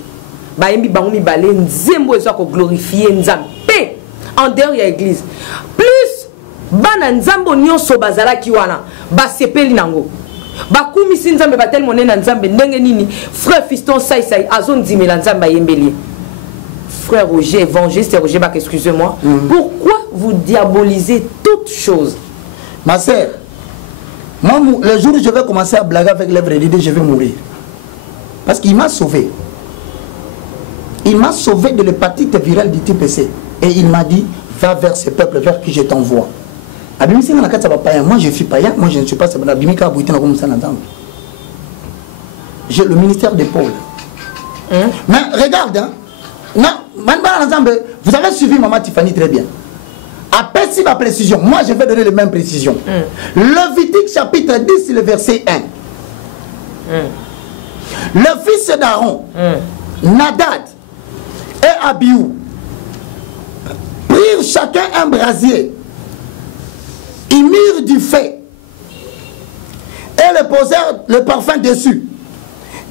bayembi bango mibale nzembo ezo ko glorifier nzambe en dehors ya église plus bana nzambo nyonso bazalaki wana basepeli nango bakumisi nzambe batel monena nzambe ndenge nini frère fiston sai azondimela nzambe ayembeli frère Roger évangéliste Roger Bak excusez-moi pourquoi vous diabolisez toutes choses ma sœur moi le jour où je vais commencer à blaguer avec l'œuvre de Dieu je vais mourir parce qu'il m'a sauvé. Il m'a sauvé de l'hépatite virale du type C. Et il m'a dit, va vers ce peuple vers qui je t'envoie. Moi je suis païen, moi je ne suis pas j'ai le ministère des pauvres. Mais regarde, hein, vous avez suivi Maman Tiffany très bien. Après si ma précision, moi je vais donner les mêmes précisions. Lévitique chapitre 10, le verset 1. Le fils d'Aaron, Nadad et Abiou prirent chacun un brasier, ils mirent du feu et le posèrent le parfum dessus.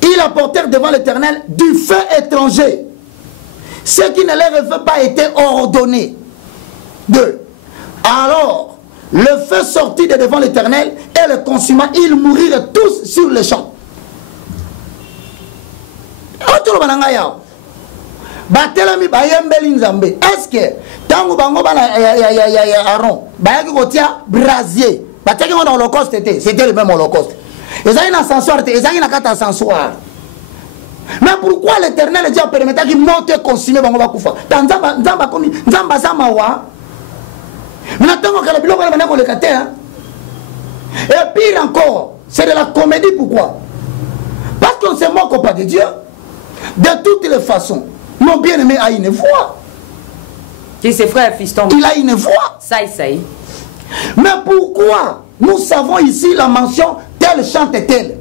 Ils apportèrent devant l'Éternel du feu étranger, ce qui ne leur avait pas été ordonné. 2. Alors le feu sortit de devant l'Éternel et le consuma, ils mourirent tous sur le champ. Est-ce que tango bango bana Aaron bayaki kotia brasier bataki ngo na holocauste c'était le même holocauste ezali na ascensoir ezali na kata ascensoir mais pourquoi l'Éternel Dieu permettait qu'il monte consumer bango bakufa nzamba komi nzamba za mawa mais tango kala biloko na ko le kate et pire encore c'est de la comédie. Pourquoi? Parce qu'on se moque pas de Dieu. De toutes les façons, mon bien-aimé a une voix. Qui c'est frère fiston? Il a une voix. Ça. Mais pourquoi nous savons ici la mention tel chante tel?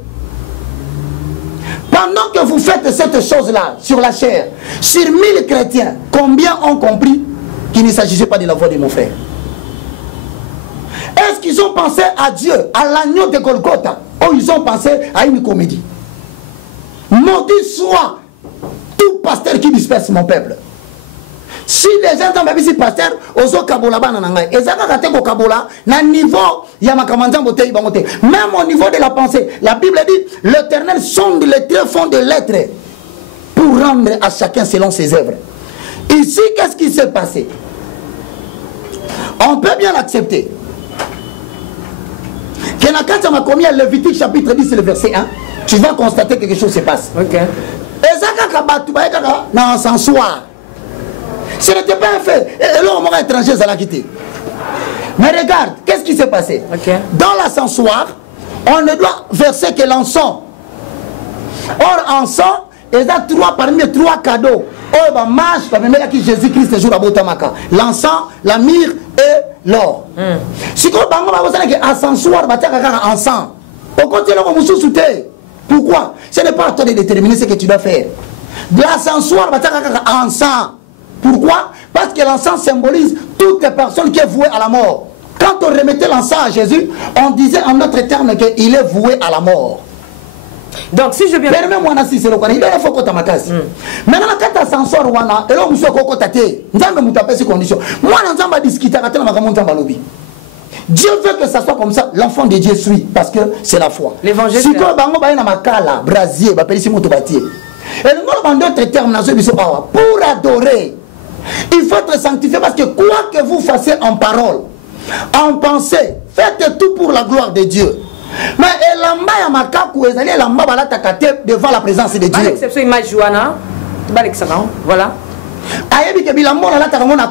Pendant que vous faites cette chose-là sur la chair, sur 1000 chrétiens, combien ont compris qu'il ne s'agissait pas de la voix de mon frère? Est-ce qu'ils ont pensé à Dieu, à l'agneau de Golgotha, ou ils ont pensé à une comédie? Maudit soit tout pasteur qui disperse mon peuple. Si les gens sont ici pasteur, ozo kabola bana nangai. Ezaka kateko kabola na niveau ya makamanza mbote bangote. Même au niveau de la pensée, la Bible dit l'Éternel sonde les tréfonds de l'être pour rendre à chacun selon ses œuvres. Ici, qu'est-ce qui s'est passé? On peut bien l'accepter. Kenakata m'a commis à Lévitique chapitre 10 le verset 1. Tu vas constater que quelque chose se passe. Ok. Ezaka kabatu ba ekaka na encensoir. Ce n'était pas un fait. Et l'homme étranger, ça l'a quitté. Mais regarde, qu'est-ce qui s'est passé? Dans l'ascensoir, on ne doit verser que l'encens. Or, encens, il y a parmi les 3 cadeaux. Oh, bah, marche, qui Jésus-Christ jour à Botamaka. L'encens, la myrrhe et l'or. Si vous avez un ascensoir, vous avez un encens. Au continent, vous vous soutenez. Pourquoi? Ce n'est pas à toi de déterminer ce que tu dois faire. De l'ascensoir, vous avez un encens. Pourquoi? Parce que l'encens symbolise toutes les personnes qui sont vouées à la mort. Quand on remettait l'encens à Jésus, on disait en notre terme qu'il est voué à la mort. Donc si je viens... Permets-moi si c'est le cas. Il doit faut que tu m'accasses. Maintenant, quand tu as ascenseur, et là, monsieur Koko Tate, nous avons ces conditions. Moi, nous avons discuté avec lobby. Dieu veut que ça soit comme ça. L'enfant de Dieu suit parce que c'est la foi. L'évangile. Si tu as un makala, brasier, et nous avons d'autres termes pour adorer. Il faut être sanctifié parce que quoi que vous fassiez en parole, en pensée, faites tout pour la gloire de Dieu. Mais devant la présence de Dieu. L'exception image Joana, voilà.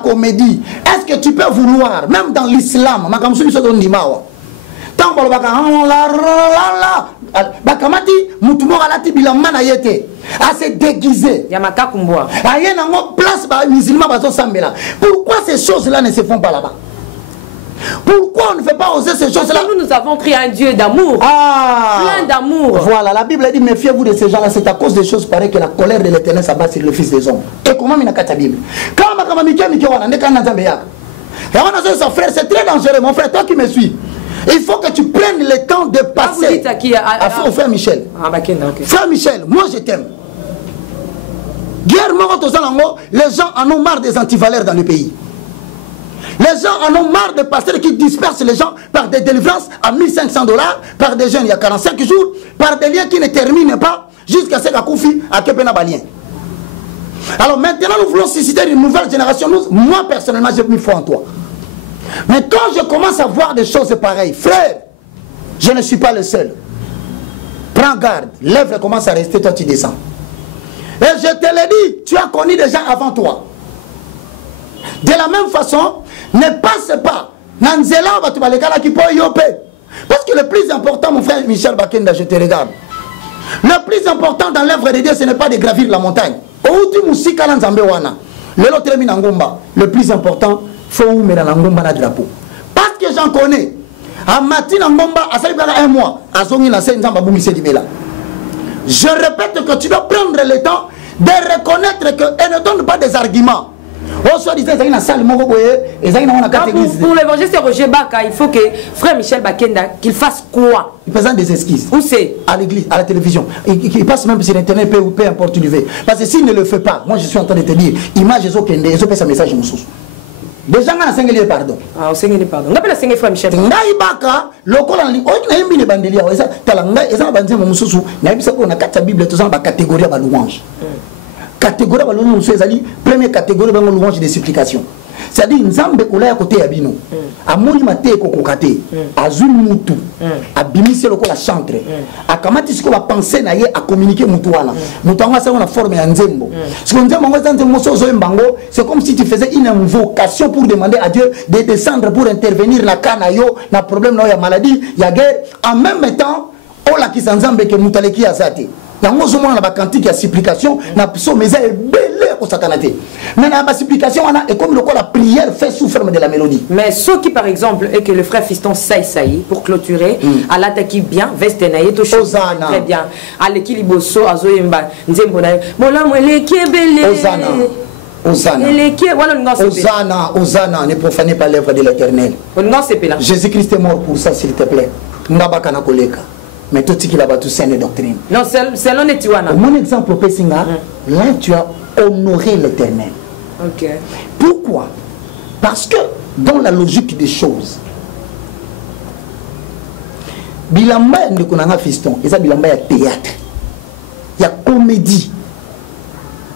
Comédie. Est-ce que tu peux vouloir, même dans l'islam, à se déguiser. Pourquoi ces choses-là ne se font pas là-bas? Pourquoi on ne fait pas oser ces choses-là? Nous avons créé un Dieu d'amour. Plein d'amour. Voilà, la Bible dit méfiez-vous de ces gens-là. C'est à cause des choses pareilles que la colère de l'Éternel s'abat sur le Fils des hommes. Et comment il y a la Bible? Quand frère, c'est très dangereux, mon frère, toi qui me suis. Il faut que tu prennes le temps de passer. Vous dites à qui? Au frère Michel. Ah, Bakenda, ok. Frère Michel, moi je t'aime. Guerre les gens en ont marre des antivaleurs dans le pays. Les gens en ont marre des pasteurs qui dispersent les gens par des délivrances à 1500 $, par des jeunes il y a 45 jours, par des liens qui ne terminent pas jusqu'à ce qu'Akoufi à Kepena Balien. Alors maintenant, nous voulons susciter une nouvelle génération. Moi, personnellement, j'ai mis foi en toi. Mais quand je commence à voir des choses pareilles, frère, je ne suis pas le seul. Prends garde, l'œuvre commence à rester, toi tu descends. Et je te l'ai dit, tu as connu des gens avant toi. De la même façon, ne passe pas. Parce que le plus important, mon frère Michel Bakenda, je te regarde. Le plus important dans l'œuvre de Dieu, ce n'est pas de gravir la montagne. Le plus important, il faut mettre la ngomba na drapeau. Parce que j'en connais. À matin ngomba, à un mois, à zongi na sen zamba bumi sedibela. Je répète que tu dois prendre le temps de reconnaître que et ne donne pas des arguments. Pour l'évangile Roger Baka, il faut que frère Michel Bakenda qu'il fasse quoi? Il présente des esquisses. Où c'est? À l'église, à la télévision. Il passe même sur internet, peu importe où il veut. Parce que s'il ne le fait pas, moi je suis en train de te dire, image et un message des gens ont enseigné les pardon. Ah, enseigné les pardon. On appelle enseigné frère Michel. Baka, le col en ligne, on a mis les bandeliers, talanga, et ça va dire mon sous, n'a pas qu'on a 4 Bible, tout ça, ma catégorie à louange. Catégorie à louange, première catégorie de louange des supplications. C'est-à-dire, Nzambe Oula côté Abino, à Molimate Kokokate, à Zulmutu, à Bimise le la chantre, à Kamatisko va penser à communiquer Mutuana. Mutuana, c'est une forme en Nzembo. Ce qu'on dit, c'est comme si tu faisais une invocation pour demander à Dieu de descendre pour intervenir dans la Kanayo, dans le problème, dans la maladie, il y a guerre. En même temps, Ola qui s'ensemble que Mutaleki a zate. Il y a un cantique de supplication, il y a un belé au satanate. Mais la supplication, et comme la prière fait sous forme de la mélodie. Mais ce qui, par exemple, est que le frère Fiston Saïsaï, pour clôturer, à l'attaque bien, Vestenaï, Osana. Très bien. À l'équilibre, à Zoyemba, Nzembonaï. Mola, Mouele, qui est belé. Osana. Osana. Osana, ne profanez pas l'œuvre de l'Éternel. Jésus-Christ est mort pour ça, s'il te plaît. Ndabakana koleka. Mais tout ce qui là-bas, tout c'est une doctrine. Non, c'est l'on est tuana. Mon exemple, là, tu as honoré l'Éternel. Ok. Pourquoi? Parce que dans la logique des choses, bilamba de konanga fiston, et ça bilamba ya théâtre, il y a comédie,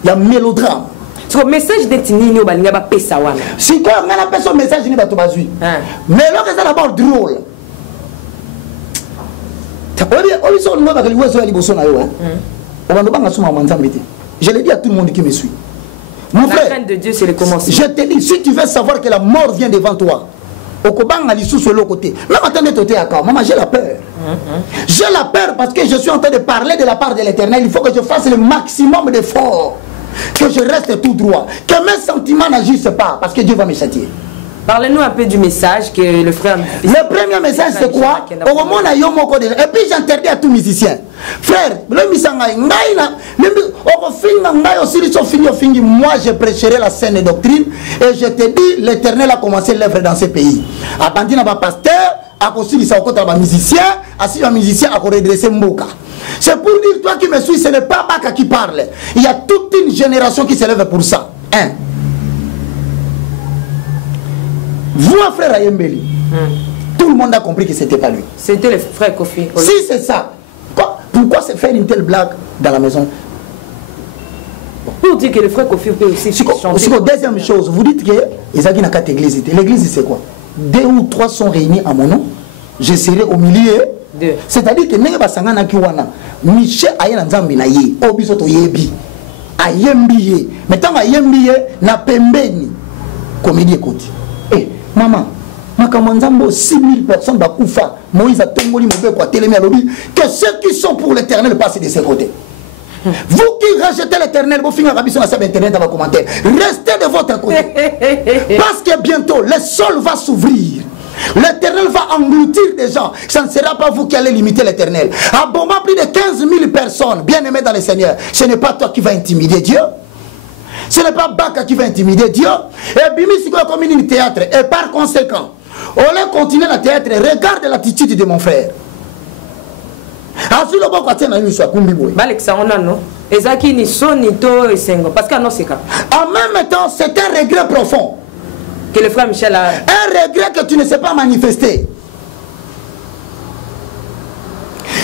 il y a mélodrame. Le message de Tinini au balinga ba pesa wana. Si quoi, on a pas son message ni ba to bazui. Mais là que ça d'abord drôle. Je l'ai dit à tout le monde qui me suit. Mon frère, la crainte de Dieu, c'est le commencement. Je te dis, si tu veux savoir que la mort vient devant toi, maman, j'ai la peur. J'ai la peur parce que je suis en train de parler de la part de l'Éternel. Il faut que je fasse le maximum d'efforts, que je reste tout droit, que mes sentiments n'agissent pas, parce que Dieu va me châtier. Parlez-nous un peu du message que le frère... Le premier message, c'est quoi? Et puis j'interdis à tout musicien. Frère, moi je prêcherai la saine doctrine et je te dis, l'Éternel a commencé l'œuvre dans ce pays. A bandi na ba pasteur, a construit sa okota ba musicien, a si un musicien a redressé Mboka. C'est pour dire, toi qui me suis, ce n'est pas Baka qui parle. Il y a toute une génération qui s'élève pour ça. Vous, frère Ayembeli, tout le monde a compris que c'était pas lui. C'était le frère Kofi. Si c'est ça, pourquoi se faire une telle blague dans la maison? Pour dire que le frère Kofi peut aussi chanter. Deuxième chose, vous dites que les gens qui n'ont pas d'église. L'église, c'est quoi? 2 ou 3 sont réunis à mon nom. Je serai au milieu. C'est-à-dire que Nega Basangana Kiwana, Michel Ayen Nzambi na ye, Obisoto Yebi, Ayembi, mais tant Ayembi na pembeni, comédie écoute. Maman, Makamanzambo, 6000 personnes bakoufa, Moïse a tomboli mauvais quoi, télémé à l'objet, que ceux qui sont pour l'Éternel passent de ces côtés. Vous qui rejetez l'Éternel, vous finissez à sur la salle internet dans vos commentaires. Restez de votre côté. Parce que bientôt, le sol va s'ouvrir. L'Éternel va engloutir des gens. Ça ne sera pas vous qui allez limiter l'Éternel. À Boma, plus de 15 000 personnes, bien aimées dans le Seigneur. Ce n'est pas toi qui vas intimider Dieu. Ce n'est pas Baka qui va intimider Dieu. Et Bimi, c'est comme une théâtre. Et par conséquent, Au lieu de continuer la théâtre, regarde l'attitude de mon frère. Parce en même temps, c'est un regret profond. Que le frère Michel a. Un regret que tu ne sais pas manifester.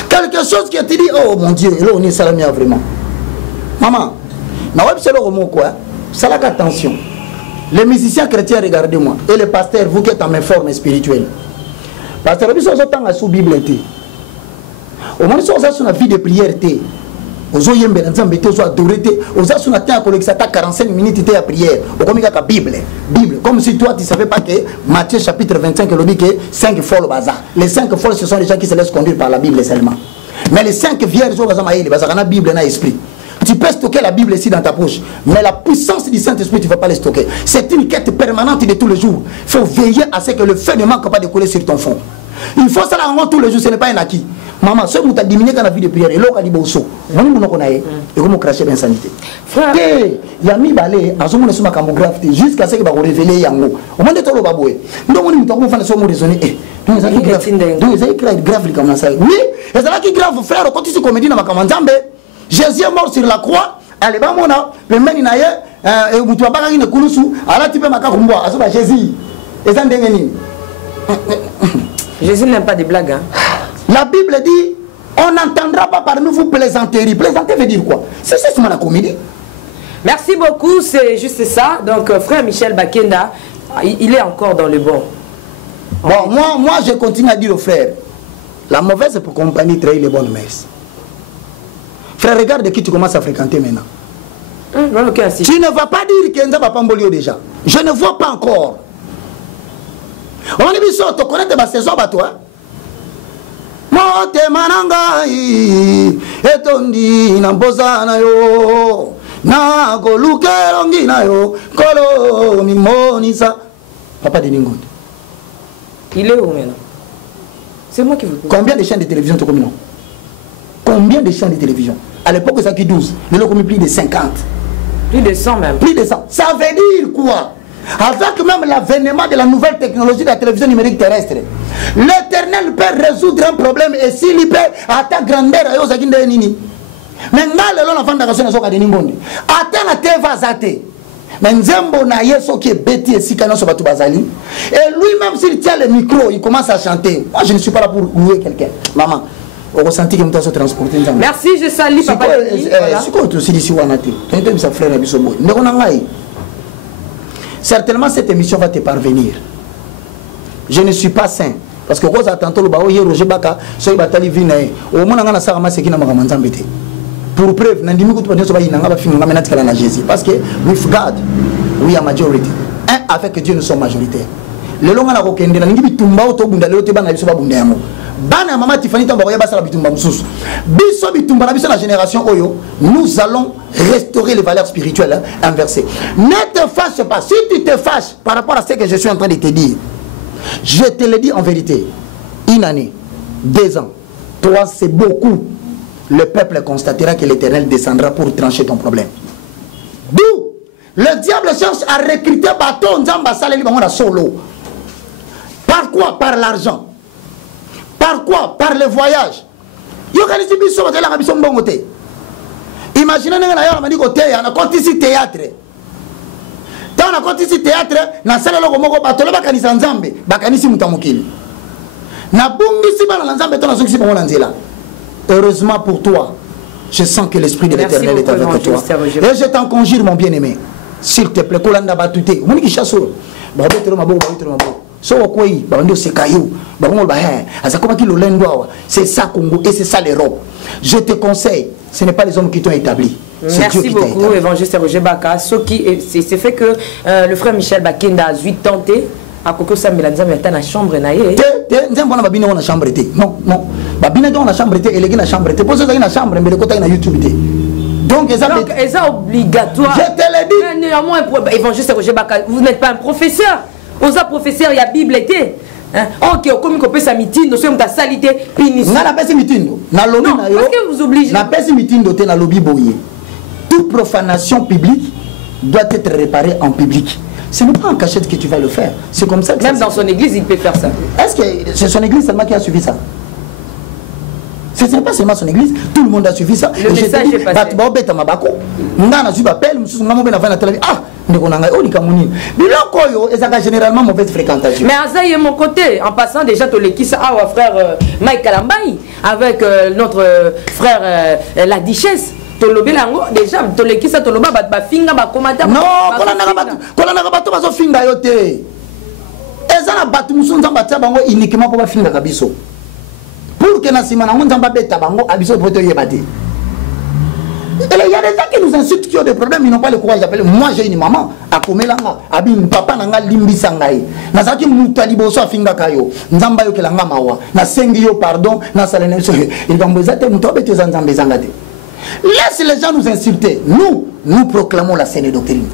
Quelque chose qui te dit, oh mon Dieu, là on est salamia vraiment. Maman, attention. Les musiciens chrétiens, regardez-moi. Et les pasteurs, vous qui êtes en mes formes spirituelles. Pasteur, vous êtes en sous Bible. Au moins, vous êtes une vie de prière. Vous êtes adoré. Vous êtes en 45 minutes de prière. Vous êtes en Bible. Comme si toi, tu ne savais pas que Matthieu chapitre 25, il dit que 5 folles bazar. Les 5 folles, ce sont les gens qui se laissent conduire par la Bible seulement. Mais les 5 vierges, ils ont la Bible dans l'esprit. Tu peux stocker la Bible ici dans ta poche, mais la puissance du Saint-Esprit, tu ne vas pas la stocker. C'est une quête permanente de tous les jours. Il faut veiller à ce que le feu ne manque pas de couler sur ton fond. Il faut ça là tous les jours, ce n'est pas un acquis. Maman, ce que tu as diminué dans la vie de prière, et là, on a dit bosso. On a dit, et comment cracher l'insanité. Frère, il y a mis balai, à ce moment-là, sur ma camographie, jusqu'à ce que va révéler Yango. Au moment de tout le baboué. Donc, on dit, on va faire raisonner. Donc, ils ont écrit grave comme ça. Oui, et c'est là qui grave, frère, quand tu es comédie dans ma camanzambe. Jésus est mort sur la croix, elle est pas mona, mais même il et vous ne pas une couloussou, alors tu peux m'accompagner à Jésus. Et ça Jésus n'aime pas des blagues. Hein? La Bible dit, on n'entendra pas parmi vous plaisanterie. Plaisanter veut dire quoi? C'est ça la comédie. Merci beaucoup, c'est juste ça. Donc, frère Michel Bakenda, il est encore dans le bon. Bon, moi, je continue à dire aux frères, la mauvaise c'est pour compagnie trahir les bonnes messes. Frère, regarde qui tu commences à fréquenter maintenant. Tu ne vas pas dire qu'il y a un pambolio déjà. Je ne vois pas encore. On dit que tu connais ma saison, toi. Mote manangai etondi namboza na yo na golukero ngina yo kolo mimonisa papa de Ningote. Il est où maintenant? C'est moi qui vous pose. Combien de chaînes de télévision tu connais? Combien de chaînes de télévision? À l'époque, ça qui 12. Nous avons plus de 50. Plus de 100 même. Plus de 100. Ça veut dire quoi? Avec même l'avènement de la nouvelle technologie de la télévision numérique terrestre, l'Éternel peut résoudre un problème et s'il peut atteindre grandeur. Mais l'enfant de la nation de Ningondi. Atteindre la TV Zate. Mais Nzembo na yeso qui est bêti et si canon sur Batou Bazali. Et lui-même, s'il tient le micro, il commence à chanter. Moi, je ne suis pas là pour louer quelqu'un. Maman. On ressenti que nous avons transporté. Merci, je salue papa. Certainement cette émission va te parvenir. Je ne suis pas saint. Parce que Rosa tantôt le bao Roger Baka, so batali vina au moins on a ça ramasser qui n'a pas manzambete. Pour preuve, n'andimi ko to ba yinanga ba finga menati kala na Jésus parce que with God we are majority. Avec Dieu nous sommes majoritaires. Le longa na kokende na ngi bitumba to bunda lelo te bana biso ba bunda yango. Bana mama Tiffany tambo ya basala bitumba mususu. Biso bitumba na biso la génération oyo, nous allons restaurer les valeurs spirituelles inversées. Ne te fâche pas. Si tu te fâches par rapport à ce que je suis en train de te dire, je te le dis en vérité. Une année, 2 ans, 3, c'est beaucoup. Le peuple constatera que l'Éternel descendra pour trancher ton problème. D'où le diable cherche à recruter bateau Nzamba Saleli Bangola solo. Par quoi? Par l'argent. Par quoi? Par le voyage. Imaginez on a compté ici théâtre. On a compté ici théâtre, na salle logo moko batolo bakanisa nzambe, bakanisi mutamukili. Na bungisi bana nzambe to na sokisi bango nzela. Heureusement pour toi, je sens que l'esprit de l'Éternel est avec toi. Et je t'en conjure mon bien-aimé, s'il te plaît, kolanda batute. Moni ki chasso. Ba betero mabo, ba betero mabo. So okoi, ba ndo sekayo, ba ngol ba he. Asa koma ki lo lendo c'est ça Congo et c'est ça l'Europe. Je te conseille, ce n'est pas les hommes qui t'ont établi. Merci beaucoup, évangéliste Roger Baka. Ce qui c'est fait que le frère Michel Bakenda a 8 tenté à Koko Samelanza mais dans la chambre naïe. Nzembo na babina na chambre té. Non, non. Babina dans la chambre té et les gars na chambre té. Pose ça dans la chambre mais le côté na YouTube té. Donc c'est obligatoire. Je te le dis. Néanmoins évangéliste Roger Baka, vous n'êtes pas un professeur. Aux professeurs, il y a Bible été. Ok, comme on peut sa meeting, nous sommes ta salité, puis nous. Na pesi meeting. Na lobby na yo. Parce que vous obligez. Na pesi meeting doté na lobby boyé. Toute profanation publique doit être réparée en public. ce n'est pas en cachette que tu vas le faire. C'est comme ça que même dans son église, il peut faire ça. Est-ce que c'est son église seulement qui a suivi ça? Ce n'est pas seulement son église, tout le monde a suivi ça. Le message est passé. Généralement mauvaise fréquentation. Mais Azaï est mon côté. En passant déjà, tu l'équipe frère Mike Kalambaï avec notre frère la Duchesse. Déjà, tu l'équipe ça, tu l'as pas finga ba commentaire. Non, kolana bato bazo finga yote. Ezana bato musunza batia bango uniquement pour ba finga kabiso. Pour que Nassima Nzamba beta bango abiso poto yebate. Il y a des gens qui nous insultent qui ont des problèmes, ils n'ont pas le courage d'appeler. Moi j'ai une maman, à Komelanga, Abim papa nanga limbi sangai. Nazaki mutaliboso afinga kayo. Nzamba yo kelanga mawa. Na sengi yo pardon, na salene so. Il va mbozate mutobe te zanzambe zangate. Laisse les gens nous insulter. Nous proclamons la saine doctrine.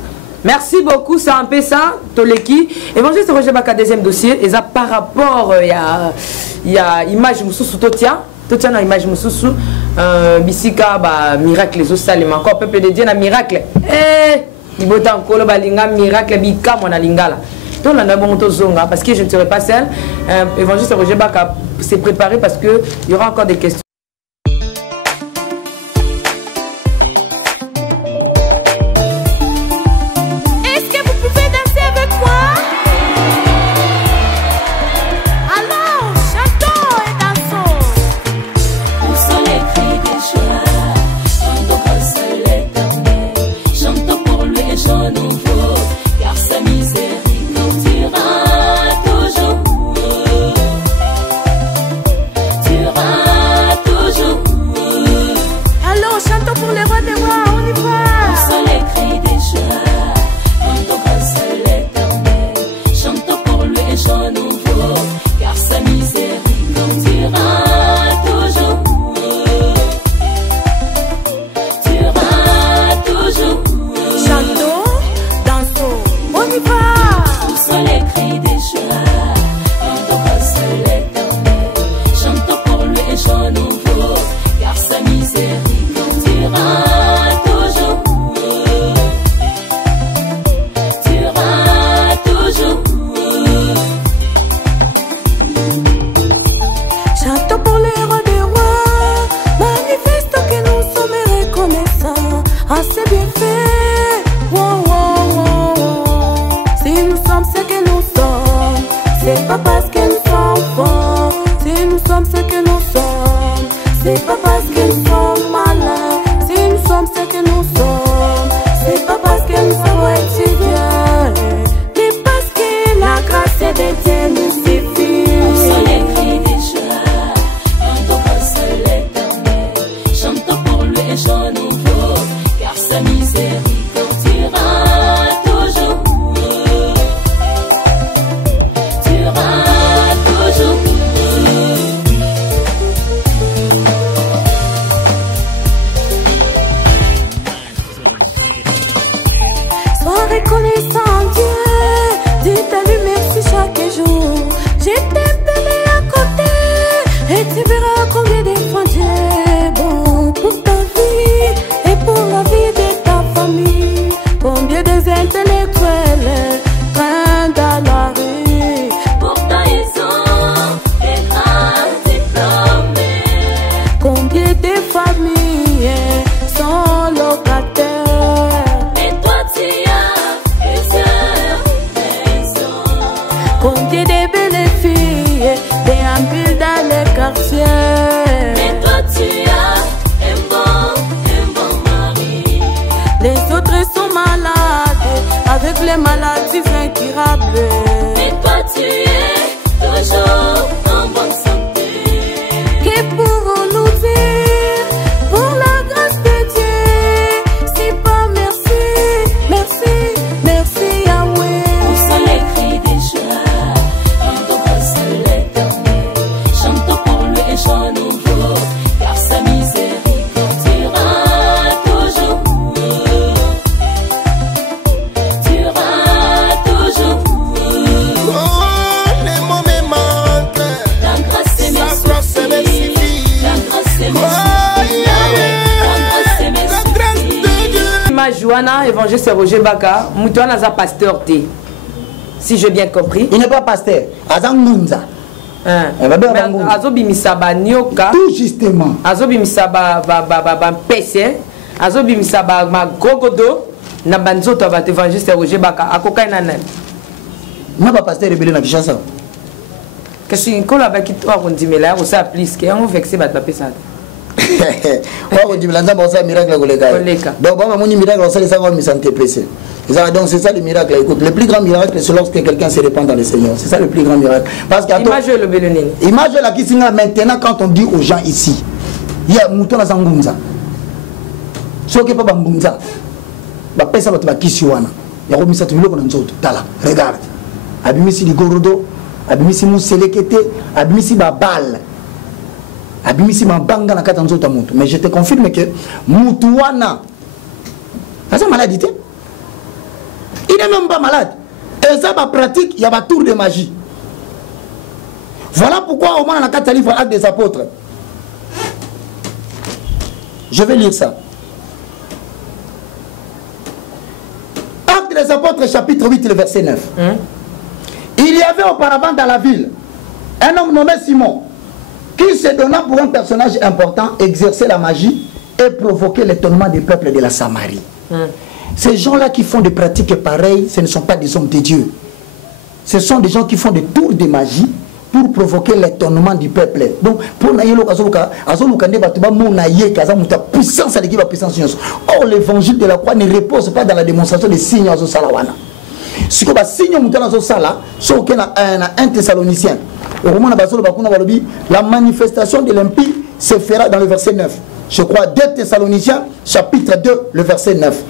Merci beaucoup, c'est un peu ça, Toleki. Évangéliste Roger Baka, deuxième dossier, et ça par rapport, il y a image Moussou Totia na image Moussou, Bisika, miracle, les autres salles, encore peuple de Dieu, na miracle. Il y a un balinga, miracle, bika, mon alingala. Donc, on a bon zonga, parce que je ne serai pas seul. Évangéliste Roger Baka s'est préparé parce qu'il y aura encore des questions. Évangéliste Roger Baka, Moutouana za pasteur T. Si j'ai bien compris. Il n'est pas pasteur. Azang Munza. Azobimisa ba nyoka. Tout justement. Azobimisa ba PC. Azobimisa ba gogodo. Na banzoto ba évangéliste Roger Baka. Akokai nanan. Na ba pasteur rebelle na Kinshasa. Qu'est-ce qu'on a avec toi on dit mais là on ça plus que on vexé ba taper ça. On dit là on ça miracle koleka. Donc ba moni miracle on ça les savoir me santé pressé. Donc c'est ça le miracle. Écoute, le plus grand miracle c'est lorsque quelqu'un se répand dans le Seigneur. C'est ça le plus grand miracle. Parce que image le belonine. Image la qui singa maintenant quand on dit aux gens ici, il y a mouton na sangumza. Ce qui pas bangumza. Ba pesa ba ba kisiwana. Ya ko misa tumilo na nzoto. Tala, regarde. Abimisi di gorodo, abimisi muselekete, abimisi ba balle. Abimisi ma banga na kata nzoto mutu. Mais je te confirme que mutuwana. Ça maladie. Il n'est même pas malade. Et ça, ma pratique, il y a un tour de magie. Voilà pourquoi au moins dans le livre Actes des Apôtres. Je vais lire ça. Actes des Apôtres, chapitre 8, le verset 9. Il y avait auparavant dans la ville un homme nommé Simon qui se donna pour un personnage important, exercer la magie et provoquer l'étonnement des peuples de la Samarie. Ces gens-là qui font des pratiques pareilles, ce ne sont pas des hommes de Dieu. Ce sont des gens qui font des tours de magie pour provoquer l'étonnement du peuple. Donc, pour puissance. Or, l'évangile de la croix ne repose pas dans la démonstration des signes à Salawana. Si vous avez signe un Thessalonicien, la manifestation de l'impie se fera dans le verset 9. Je crois 2 Thessaloniciens, chapitre 2, le verset 9.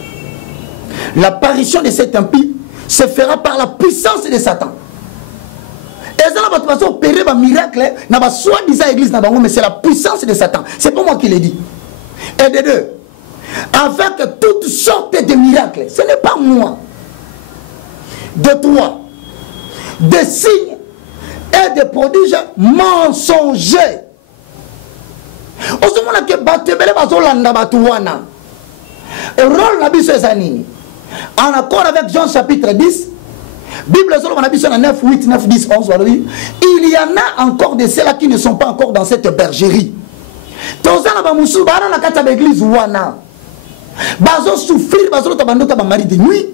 L'apparition de cet impie se fera par la puissance de Satan. Et ça, va opérer un miracle, n'a pas soi-disant église, mais c'est la puissance de Satan. C'est pas moi qui l'ai dit. Et de deux, avec toutes sortes de miracles, ce n'est pas moi. De trois, des signes et des prodiges mensongers. En accord avec Jean chapitre 10, Bible 9, 8, 9, 10, 11, il y en a encore de ceux-là qui ne sont pas encore dans cette bergerie. Bazo souffrir, bazo tabandota ba mari de nuit.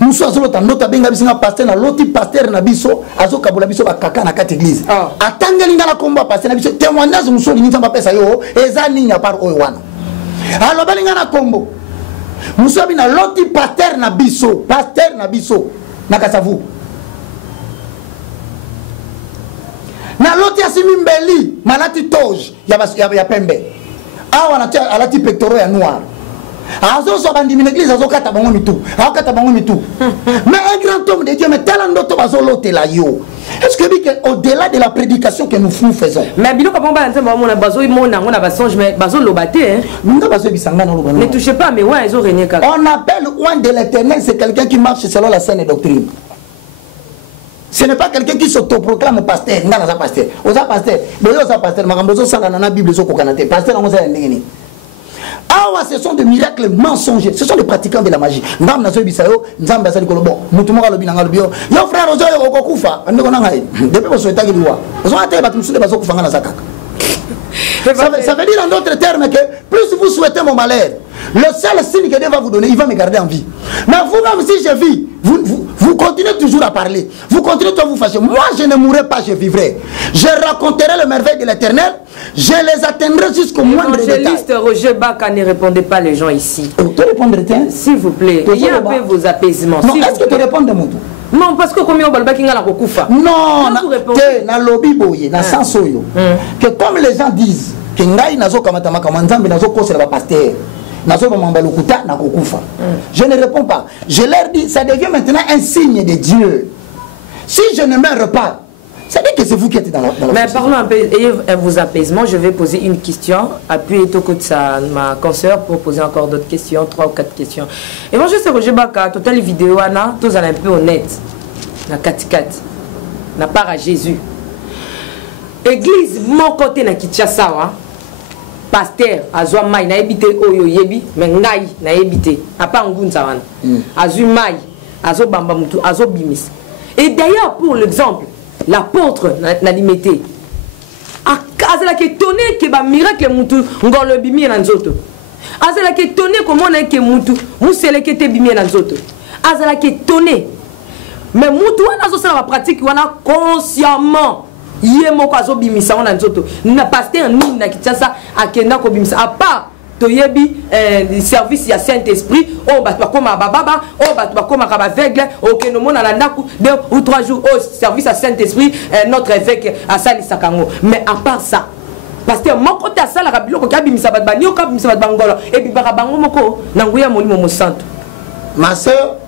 Musu azolo tandota benga bisinga pasteur na loti pasteur na biso azo kabula biso ba kaka na kati église. Atangeli ngala komba pasteur na biso témoignage musu ni nzamba pesa yo ezali nya par oyo wana. Alors balinga na kombo. Musu abi na loti pasteur na biso na kasavu. Na loti asimi mbeli malati toge ya pembe. Awa na tia alati pectoraux ya noir. Azo so bandi min église azo kata bango mitu. Mais un grand homme de Dieu mais tel ndoto bazo lote la yo. Est-ce que au-delà de la prédication que nous faisons. Mais bilo kapomba nzemba mona bazo imona ngona basonge mais bazo lobate hein. Nda bazo bisanga na lobana. Ne touchez pas mais ouais ils ont régné kaka. On appelle oint de l'Éternel, c'est quelqu'un qui marche selon la saine doctrine. Ce n'est pas quelqu'un qui s'autoproclame pasteur, ngana za pasteur. Oza pasteur, boyo za pasteur, makambozo sala na Bible zo kokanate. Pasteur ngo za ndengeni. Ah, ce sont des miracles mensongers. Ce sont des pratiquants de la magie. Ndam na zobi sayo, nzamba sali kolobo. Mutumo lobi na ngalobio. Yo frère ozo yo kokufa. Ndeko na ngai. Depuis bo souhaita liwa. Ozo ate ba tumsule bazo kufa ngana zakaka. Ça veut dire en d'autres termes que plus vous souhaitez mon malheur, le seul signe que Dieu va vous donner, il va me garder en vie. Mais vous-même, si je vis, vous continuez toujours à parler. Vous continuez à vous fâcher. Moi, je ne mourrai pas, je vivrai. Je raconterai le merveille de l'Éternel. Je les atteindrai jusqu'au moindre détail. L'évangéliste Roger Baka ne répondez pas les gens ici. Tu répondre, s'il vous plaît. Il y a un peu vos apaisements. Non, est-ce que tu réponds de mon tour? Non, parce que combien on va le la kokufa. Non, na lobby boye, na sansoyo. Que comme les gens disent que ngai nazo kamata makamanzambe nazo kosela ba pasteur. Nazo mamba lokuta na kokufa. Je ne réponds pas. Je leur dis ça devient maintenant un signe de Dieu. Si je ne meurs pas, ça dit que c'est vous qui êtes dans la mais parlons un peu, ayez vos apaisements. Je vais poser une question. Appuyez tout côté ça, ma consoeur, pour poser encore d'autres questions, 3 ou 4 questions. Et moi, je sais Roger Baka, total vidéo, tous allez un peu honnête. Na 4-4. Na part à Jésus. Église, mon côté, na Kinshasa, pasteur, azwa mai, na ebite oyo yebi, mais ngai, na ebite. A pas ngunza wana. Azu mai, azo bamba mutu, azo bimis. Et d'ailleurs, pour l'exemple, l'apôtre n'a limité. Azala qui étonné que ba miracle mutu ngolo bimi na nzoto. Azala qui étonné comment on est que mutu musele qui te bimi na nzoto. Azala qui étonné. Mais mutu wana zo sala pratique wana consciemment. Yemo ko azo bimisa na nzoto. Na pasteur ni na kitasa akenda ko bimisa à part toyebi service ya Saint-Esprit o batwa koma bababa o batwa koma ka aveugle o ke no mona na ndaku 2 ou 3 jours au service à Saint-Esprit notre évêque a sali sakango. Mais à part ça pasteur moko ta sala ka biloko ka bimisa bat banio ka bimisa bat bangolo et bi baka bango moko na nguya molimo mo santo. Ma sœur,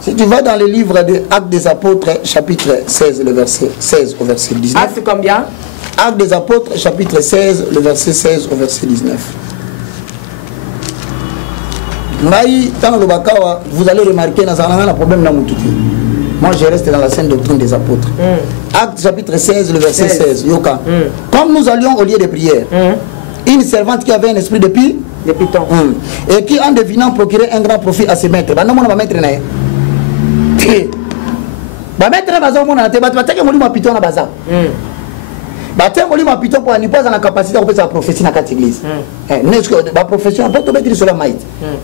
si tu vas dans le livre des Actes des Apôtres chapitre 16 le verset 16 au verset 19. Acte combien? Actes des Apôtres chapitre 16 le verset 16 au verset 19. Vous allez remarquer dans un problème. Moi je reste dans la sainte doctrine des apôtres. Acte chapitre 16 le verset 16. Yoka. Comme nous allions au lieu de prière, une servante qui avait un esprit de python et qui en devinant procurait un grand profit à ses maîtres. Baptême molimo apito pour n'y pas dans la capacité de faire sa prophétie dans cette église. N'est-ce que la profession peut mettre sur la maille.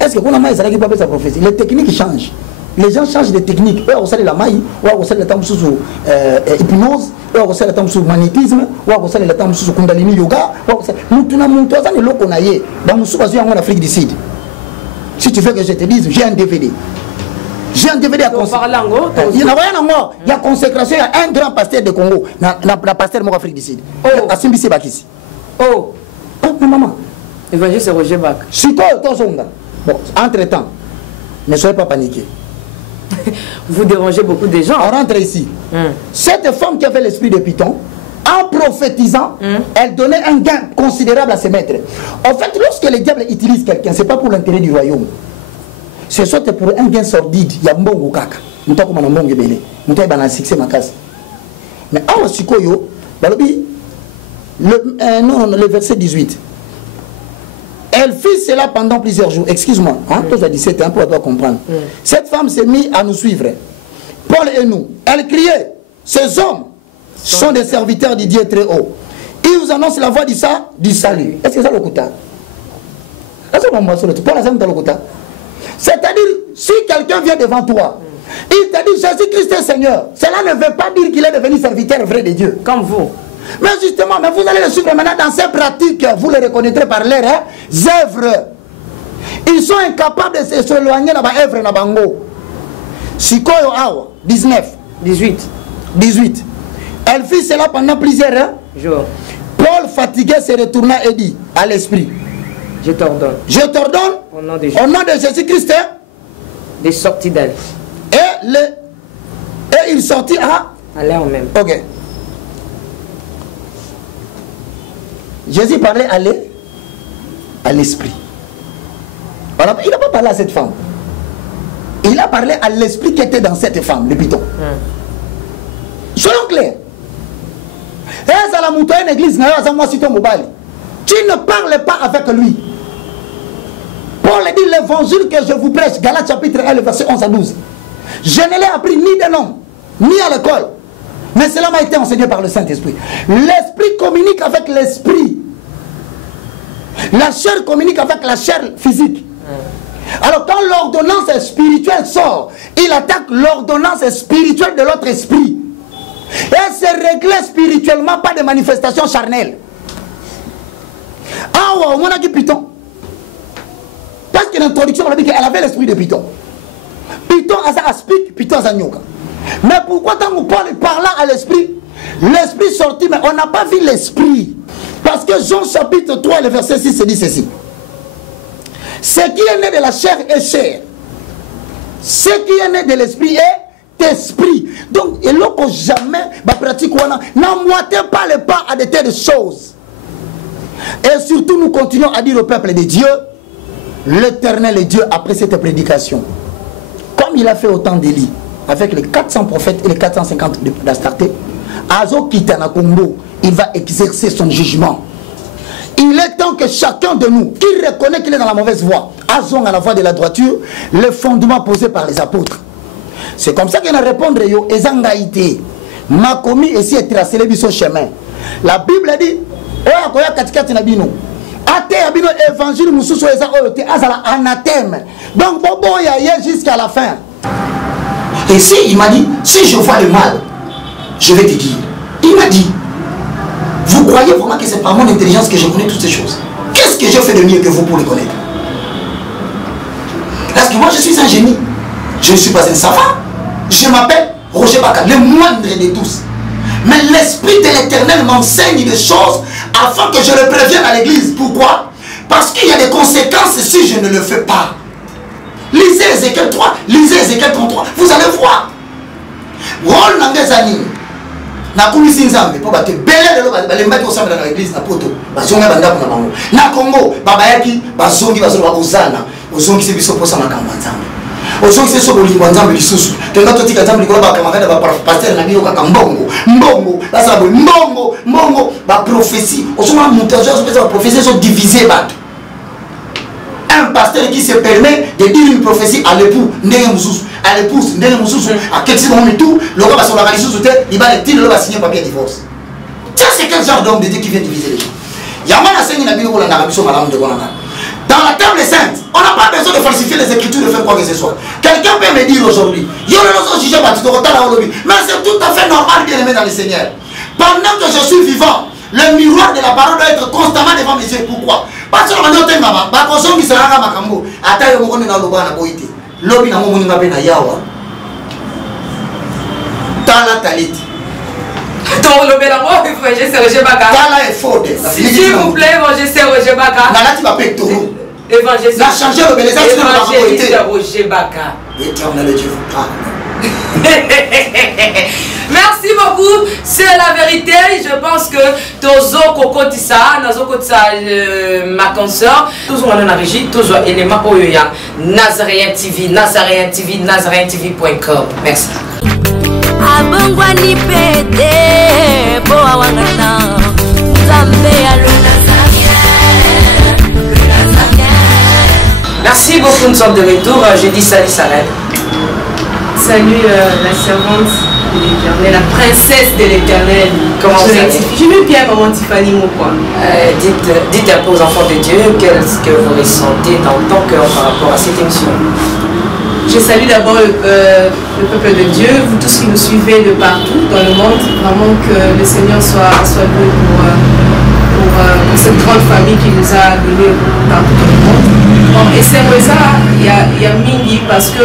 Est-ce que kuna maille ça qui peut faire sa prophétie? Les techniques changent. Les gens changent de technique. Ou on la maille, ou on le temps sous hypnose, ou on le temps sous magnétisme, ou on le temps sous kundalini yoga. Nous tout nous tous ça le konaye. Dans nous sous en Afrique du Sud. Si tu veux que je te dise, j'ai un DVD. J'ai un DVD à consécration. Il y a rien en moi. Il y a consécration. Il y a un grand pasteur de Congo. La pasteur de l'Afrique du Sud. À Simbisi Bakisi. Oh. Maman. Évangile Roger Bak. Bon, entre-temps, ne soyez pas paniqués. Vous dérangez beaucoup de gens. On rentre ici. Cette femme qui avait l'esprit de Python, en prophétisant, elle donnait un gain considérable à ses maîtres. En fait, lorsque le diable utilise quelqu'un, ce n'est pas pour l'intérêt du royaume. C'est soit pour un gain sordide, il y a un bon kaka. Nous avons un bon gebele. Nous avons un succès makas. Mais en Sikoyo, le verset 18. Elle fit cela pendant plusieurs jours. Excuse-moi, hein, toi, 17 ans, pour toi comprendre. Cette femme s'est mise à nous suivre. Paul et nous. Elle criait, ces hommes sont des serviteurs du Dieu très haut. Ils vous annoncent la voie du salut. Est-ce que ça le coûte? Est-ce que le coûte? C'est-à-dire, si quelqu'un vient devant toi, il te dit Jésus-Christ est Seigneur, cela ne veut pas dire qu'il est devenu serviteur vrai de Dieu. Comme vous. Mais justement, mais vous allez le suivre maintenant dans ces pratiques, vous les reconnaîtrez par leurs œuvres. Ils sont incapables de s'éloigner dans les œuvres. Sikoyo Awa, 18. Elle fit cela pendant plusieurs jours. Paul, fatigué, se retourna et dit à l'esprit, je t'ordonne. Je t'ordonne au nom de Jésus-Christ de sortir d'elle. Et il sortit à l'air même. Ok. Jésus parlait à l'esprit. Il n'a pas parlé à cette femme. Il a parlé à l'esprit qui était dans cette femme, le python. Soyons clairs. Tu ne parles pas avec lui. Paul dit l'évangile que je vous prêche, Galates chapitre 1, verset 11 à 12. Je ne l'ai appris ni d'un homme, ni à l'école. Mais cela m'a été enseigné par le Saint-Esprit. L'esprit communique avec l'esprit. La chair communique avec la chair physique. Alors quand l'ordonnance spirituelle sort, il attaque l'ordonnance spirituelle de l'autre esprit. Et c'est réglé spirituellement, pas de manifestations charnelles. Ah ouais, on a dit Python. Parce que l'introduction, on a dit qu'elle avait l'esprit de Python. Python a ça aspic, Python a ça nyoka. Mais pourquoi tant que Paul parla à l'esprit, l'esprit sortit, mais on n'a pas vu l'esprit. Parce que Jean chapitre 3, le verset 6 se dit ceci. Ce qui est né de la chair est chair. Ce qui est né de l'esprit est esprit. Donc, il ne faut jamais pratiquer. N'emboîtez pas les pas à de telles choses. Et surtout, nous continuons à dire au peuple de Dieu, l'Éternel est Dieu après cette prédication. Comme il a fait au temps d'Élie, avec les 400 prophètes et les 450 d'Astarté, Azo Kitana Congo, il va exercer son jugement. Il est temps que chacun de nous, qui reconnaît qu'il est dans la mauvaise voie, Azon à la voie de la droiture, le fondement posé par les apôtres. C'est comme ça qu'il a répondre yo ezangaïté. Ma commis ici est tracé le biso chemin. La Bible dit oya koya katikati na bino. Ate ya bino évangile mususu eza oyote azala anathème. Donc bobo ya jusqu'à la fin. Et si il m'a dit si je vois le mal, je vais te dire. Il m'a dit vous croyez vraiment que c'est par mon intelligence que je connais toutes ces choses? Qu'est-ce que je fais de mieux que vous pour les connaître? Parce que moi je suis un génie. Je ne suis pas un savant. Je m'appelle Roger Baka, le moindre de tous. Mais l'Esprit de l'Éternel m'enseigne des choses afin que je le prévienne à l'église. Pourquoi? Parce qu'il y a des conséquences si je ne le fais pas. Lisez Ézéchiel 3, lisez Ézéchiel 33, vous allez voir. Rôle Nangezani. Na kumisi nzambe po bate belé de lo balembaki osambela na église na poto bazonga banda kuna bango na Congo baba yaki bazongi bazonga ozana ozongi se biso posa makambo nzambe ozongi se so bolingo nzambe lisusu tenga totika nzambe likola bakamaka ba pasteur na bino kaka mbongo basa bo mbongo ba prophétie ozonga montage zo prophétie so diviser bato. Un pasteur qui se permet de dire une prophétie à l'époux, à l'épouse, à quelque chose de tout, le roi va se l'organiser, il va le dire, il va signer un papier de divorce. Ça, c'est quel genre d'homme de Dieu qui vient diviser les gens? Il y a un enseigne dans la table sainte, on n'a pas besoin de falsifier les écritures, de faire quoi que ce soit. Quelqu'un peut me dire aujourd'hui, mais c'est tout à fait normal, bien aimé dans le Seigneur. Pendant que je suis vivant, le miroir de la parole doit être constamment devant mes yeux. Pourquoi? Parce que le qui sera makambo, ata yo mokone na loba na boité. Lobi na momoni ngabe na yawa. Tala taliti. Ton lobe la moi, je sais Roger Baka. Tala est faux. S'il vous plaît, je sais Roger Baka. Na lati ba pectoraux. Évangéliste. Na changer le beleza sur la boité. Roger Baka. Éternel Dieu vous parle. Merci beaucoup, c'est la vérité. Je pense que Tozo Kokotissa, Nazo Kotissa, ma consoeur, toujours on a régie, toujours élément Oyoya, Nazaréen TV, nazaréentv.com. Merci. Abongwani pete, boa wangana, Zambé à le Merci beaucoup, nous sommes de retour. Je dis salut Sarel. Salut la servante de l'Éternel, la princesse de l'Éternel. Comment vous allez? Je vais bien, maman Tiffany Mokwa. Dites un peu aux enfants de Dieu, qu'est-ce que vous ressentez dans ton cœur par rapport à cette émission? Je salue d'abord le peuple de Dieu, vous tous qui nous suivez de partout dans le monde. Vraiment que le Seigneur soit loué pour cette grande famille qui nous a donné partout dans le monde. Bon, et c'est ça, il y a Mingi parce que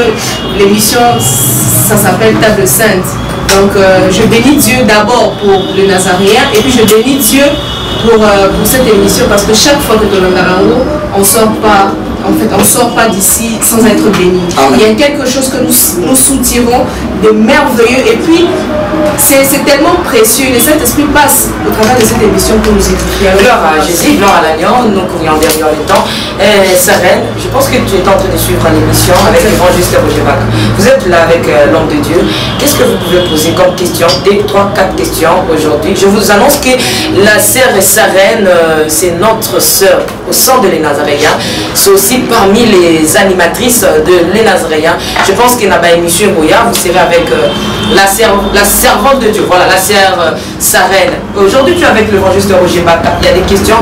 l'émission, ça s'appelle Table Sainte. Donc je bénis Dieu d'abord pour le Nazaréen et puis je bénis Dieu pour cette émission parce que chaque fois que on sort pas d'ici sans être béni. Il y a quelque chose que nous soutirons de merveilleux et puis c'est tellement précieux. Le Saint-Esprit passe au travers de cette émission pour nous édifier. Gloire à Jésus, gloire à l'agneau, nous courions derrière le temps. Sarène, je pense que tu es en train de suivre l'émission avec l'évangéliste Roger Baka. Vous êtes là avec l'homme de Dieu. Qu'est-ce que vous pouvez poser comme question? 2, 3, 4 questions aujourd'hui. Je vous annonce que la sœur Sarène, c'est notre sœur au sein de les Nazaréens. C'est aussi parmi les animatrices de les Nazaréens. Je pense qu'il y a une émission Boya, vous serez avec la servante de Dieu, voilà, la sœur Sarène. Aujourd'hui, tu es avec l'évangéliste Roger Baka. Il y a des questions.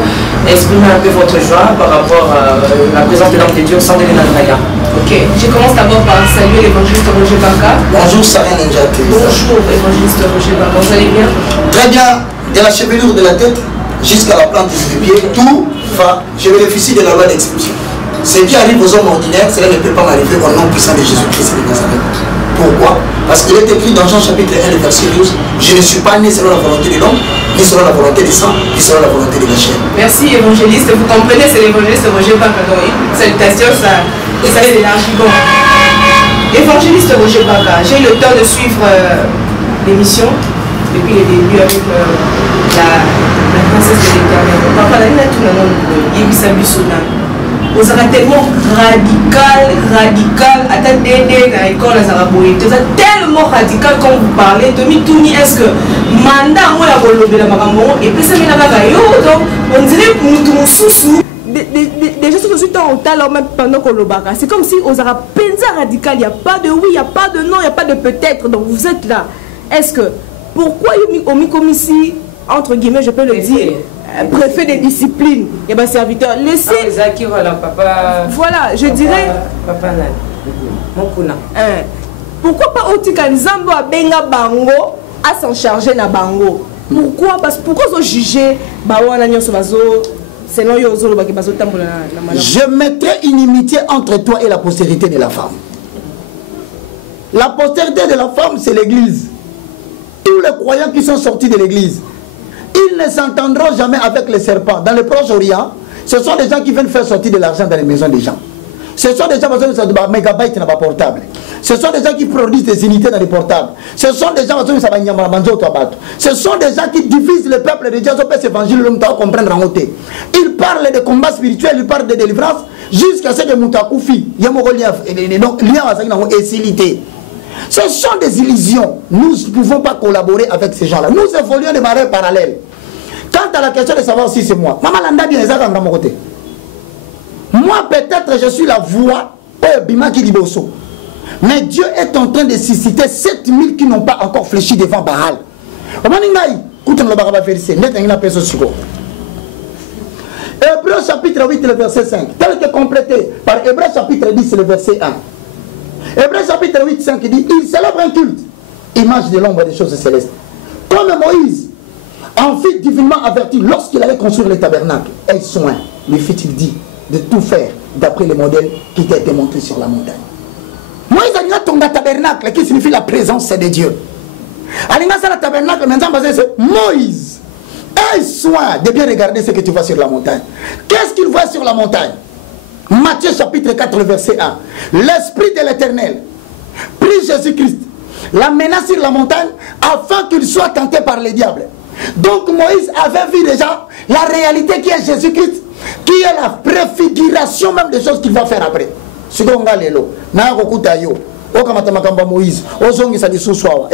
Exprimez un peu votre joie par rapport à la présence de l'homme de Dieu au sein de les Nazaréens. Ok, je commence d'abord par saluer l'évangéliste Roger Baka. Bonjour Sarène Njate. Bonjour évangéliste Roger Baka, vous allez bien? Très bien, de la chevelure de la tête jusqu'à la plante des pieds, tout va, je bénéficie de la loi d'exception. Ce qui arrive aux hommes ordinaires, cela ne peut pas m'arriver au nom puissant de Jésus-Christ de Nazareth. Pourquoi? Parce qu'il est écrit dans Jean chapitre 1, verset 12, je ne suis pas né selon la volonté de l'homme, ni selon la volonté des saints, ni selon la volonté de la chair. Merci évangéliste, vous comprenez, c'est l'évangéliste Roger Baka. Salutations, ça élargit. Bon. Évangéliste Roger Baka, j'ai eu le temps de suivre l'émission depuis le début avec la princesse de l'Éternel. Papa, la ligne tout le monde, Yébissa Bissona. Vous êtes tellement radical, à tellement radical quand vous parlez. Est-ce que mandat moi la et puis ça donc on dirait que nous sous déjà c'est aussi temps au talent même pendant qu'on le barre. C'est comme si on aura penza radical, il n'y a pas de oui, il n'y a pas de non, il n'y a pas de peut-être. Donc vous êtes là. Est-ce que pourquoi au Mikomisi, entre guillemets, je peux le dire, préfet des disciplines, et bien serviteur, laissez. Voilà, je dirais. Papa Mokuna. Pourquoi pas Otika Nzambo a benga bango à s'en charger na bango? Pourquoi? Parce que pourquoi ils ont jugé je mettrai une inimitié entre toi et la postérité de la femme. La postérité de la femme, c'est l'église. Tous les croyants qui sont sortis de l'église, ils ne s'entendront jamais avec les serpents. Dans le Proche-Orient, ce sont des gens qui viennent faire sortir de l'argent dans les maisons des gens. Ce sont des gens qui ont des mégabytes dans les portables. Ce sont des gens qui produisent des unités dans les portables. Ce sont des gens qui ont Ce sont des gens qui divisent le peuple de Dieu. Ils parlent de combats spirituels, ils parlent de délivrance jusqu'à ce que Moutakufi, ce sont des illusions. Nous ne pouvons pas collaborer avec ces gens-là. Nous évoluons de manière parallèle. Quant à la question de savoir si c'est moi, Maman Landa bien à mon côté. Moi, peut-être, je suis la voix Bimaki Liboso. Mais Dieu est en train de susciter 7000 qui n'ont pas encore fléchi devant Baal. Hébreu chapitre 8, le verset 5. Tel que complété par Hébreu chapitre 10, le verset 1. Hébreu chapitre 8, 5 dit, il célèbre un culte, image de l'ombre des choses célestes. Comme Moïse, en fit divinement averti lorsqu'il allait construire le tabernacle. Et soin, lui fit-il dit de tout faire d'après les modèles qui t'ont été montrés sur la montagne. Moïse a ton tabernacle qui signifie la présence de Dieu. Alinga la tabernacle maintenant c'est Moïse. Aie soin de bien regarder ce que tu vois sur la montagne. Qu'est-ce qu'il voit sur la montagne? Matthieu chapitre 4 verset 1. L'esprit de l'Éternel prit Jésus-Christ, l'a mené sur la montagne afin qu'il soit tenté par les diables. Donc Moïse avait vu déjà la réalité qui est Jésus-Christ, qui est la préfiguration même des choses qu'il va faire après. Et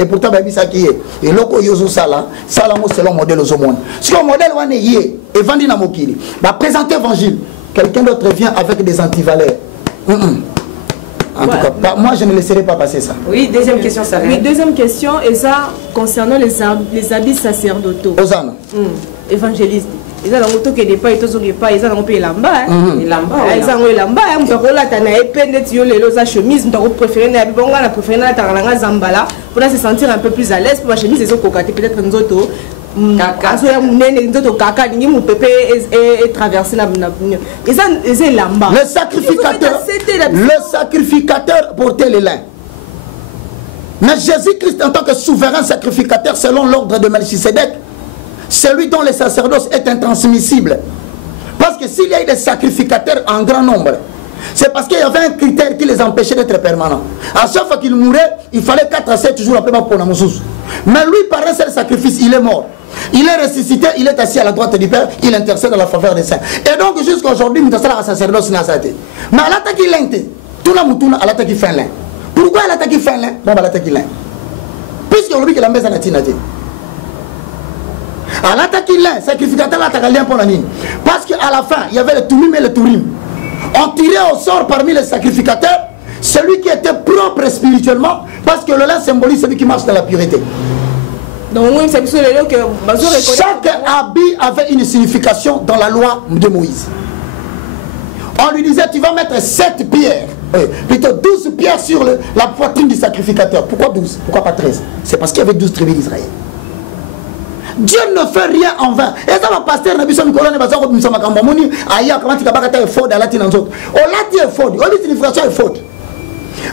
pourtant et loko yozo sala selon modèle aux monde. Si le modèle wane yé et vandi na mokili va présenter évangile, quelqu'un d'autre vient avec des antivaleurs. En tout cas, moi je ne laisserai pas passer ça. Oui, deuxième question, ça oui, deuxième question, et ça concernant les habits sacerdotaux. Osana. Évangéliste. Ils ont auto que des pas ils ont pas ils ont payé lamba ils ont lamba on peut rola tana épende tu les losa chemise on peut préférer na bonga na préférer na taranga zambala pour se sentir un peu plus à l'aise pour la chemise ils ont cocaté peut-être nous autres kaka so ya munene nous autres kaka ningi mu pépé et traverser na ils ont lamba le sacrificateur portait les lins. Mais Jésus-Christ en tant que souverain sacrificateur selon l'ordre de Melchisédek, celui dont le sacerdoce est intransmissible. Parce que s'il y a eu des sacrificateurs en grand nombre, c'est parce qu'il y avait un critère qui les empêchait d'être permanents. À chaque fois qu'il mourait, il fallait 4 à 7 jours après pour Namoussous. Mais lui, par un seul sacrifice, il est mort. Il est ressuscité, il est assis à la droite du Père, il intercède à la faveur des saints. Et donc jusqu'à aujourd'hui, il y a un sacerdoce n'a pas été. Mais à l'attaque il l'inte, tout le monde à l'attaque il fait l'un. Pourquoi à l'attaque il fait l'un? Bon, à l'attaque il l'un. Puisqu'on lui que la maison n'a pas été. À l'attaque il l'un, sacrificateur l'attaque l'un pour la ligne. Parce qu'à la fin, il y avait le Tourim et le Tourim. On tirait au sort parmi les sacrificateurs celui qui était propre spirituellement, parce que le lin symbolise celui qui marche dans la pureté. Donc, chaque habit avait une signification dans la loi de Moïse. On lui disait, tu vas mettre 7 pierres, plutôt 12 pierres sur la poitrine du sacrificateur. Pourquoi 12? Pourquoi pas 13? C'est parce qu'il y avait 12 tribus d'Israël. Dieu ne fait rien en vain. Et ça va passer dans le colonne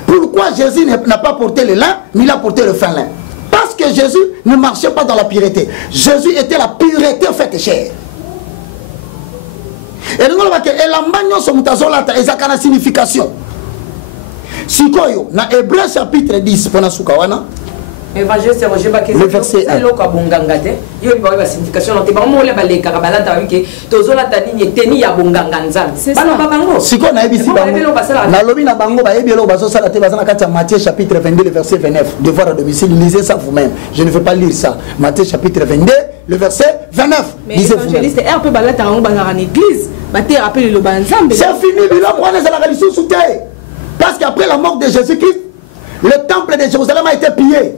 pourquoi Jésus n'a pas porté le lin, mais il a porté le fin lin? Parce que Jésus ne marchait pas dans la pureté. Jésus était la pureté faite chair. Et nous avons une signification. Si koyo na Hébreu chapitre 10 pour Nasukawana. Évangéliste Roger Baké, le verset 1. Matthieu chapitre 22 le verset 29. Devoir à domicile, lisez ça vous-même. Je ne veux pas lire ça. Matthieu chapitre 22 le verset 29. Mais l'évangéliste est un peu balade en église. Bate rappelle le banzambe. C'est fini, biloko wana ezalaka lisusu te. Parce qu'après la mort de Jésus-Christ, le temple de Jérusalem a été pillé.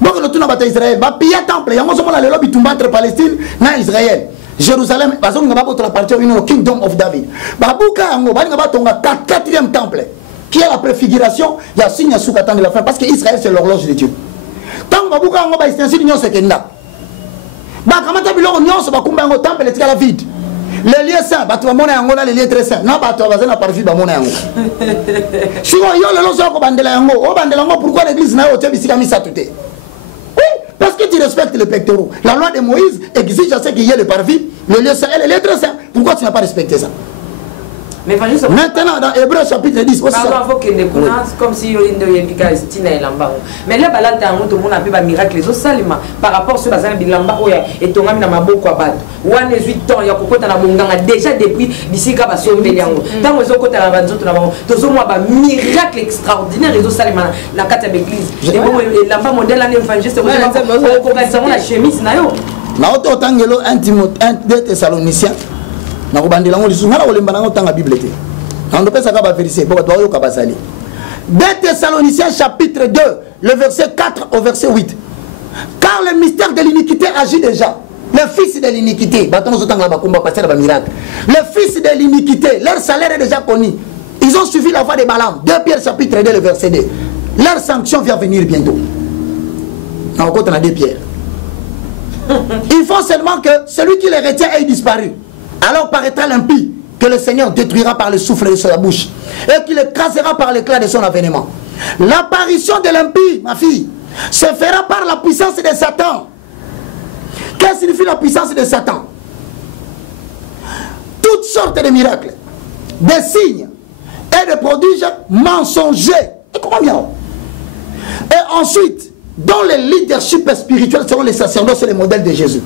Donc le tout n'a pas Israël. Va piller le temple. Il y a un lelo bitumba entre Palestine et Israël. Jérusalem, parce qu'on a pas appartient au Kingdom of David. Babuka yango, bali nga batonga 4e temple qui est la préfiguration, il y a signe sous de la fin parce que Israël c'est l'horloge de Dieu. Tant babuka yango ba istansi nyo sekenda. Ba kamata biloko nyonso bakumba yango temple etika la vide. Les lieux saints, bato bamona yango na les lieux très saints. Na bato bazana parfi bamona yango. Si on yo lelo soko bandela yango, o bandela yango pourquoi l'église na yo tebisika misa tuté? Parce que tu respectes les pectoraux. La loi de Moïse exige à ce qu'il y ait le parvis, le lieu saint et les lettres saints. Pourquoi tu n'as pas respecté ça? Mais maintenant, dans Hébreu chapitre 10, comme si mais là, miracle par rapport à ce déjà depuis miracle extraordinaire na kobandela ngo lisunga na kolemba nango tanga Bible te. Na ndo pesa ka ba vérifier pour toi yo ka basali. 2 Thessaloniciens chapitre 2, le verset 4 au verset 8. Car le mystère de l'iniquité agit déjà. Le fils de l'iniquité, batono zotanga ba komba passer ba miracle. Le fils de l'iniquité, leur salaire est déjà connu. Ils ont suivi la voie de Balaam. 2 Pierre chapitre 2 le verset 2. Leur sanction vient venir bientôt. Na côté na 2 Pierre. Il faut seulement que celui qui les retient ait disparu. Alors paraîtra l'impie que le Seigneur détruira par le souffle de sa bouche et qu'il écrasera par l'éclat de son avènement. L'apparition de l'impie, ma fille, se fera par la puissance de Satan. Qu'est-ce que signifie la puissance de Satan? Toutes sortes de miracles, des signes et des prodiges mensongers. Et comment bien? Et ensuite, dans le leadership spirituel selon les sacerdotes, c'est le modèle de Jésus.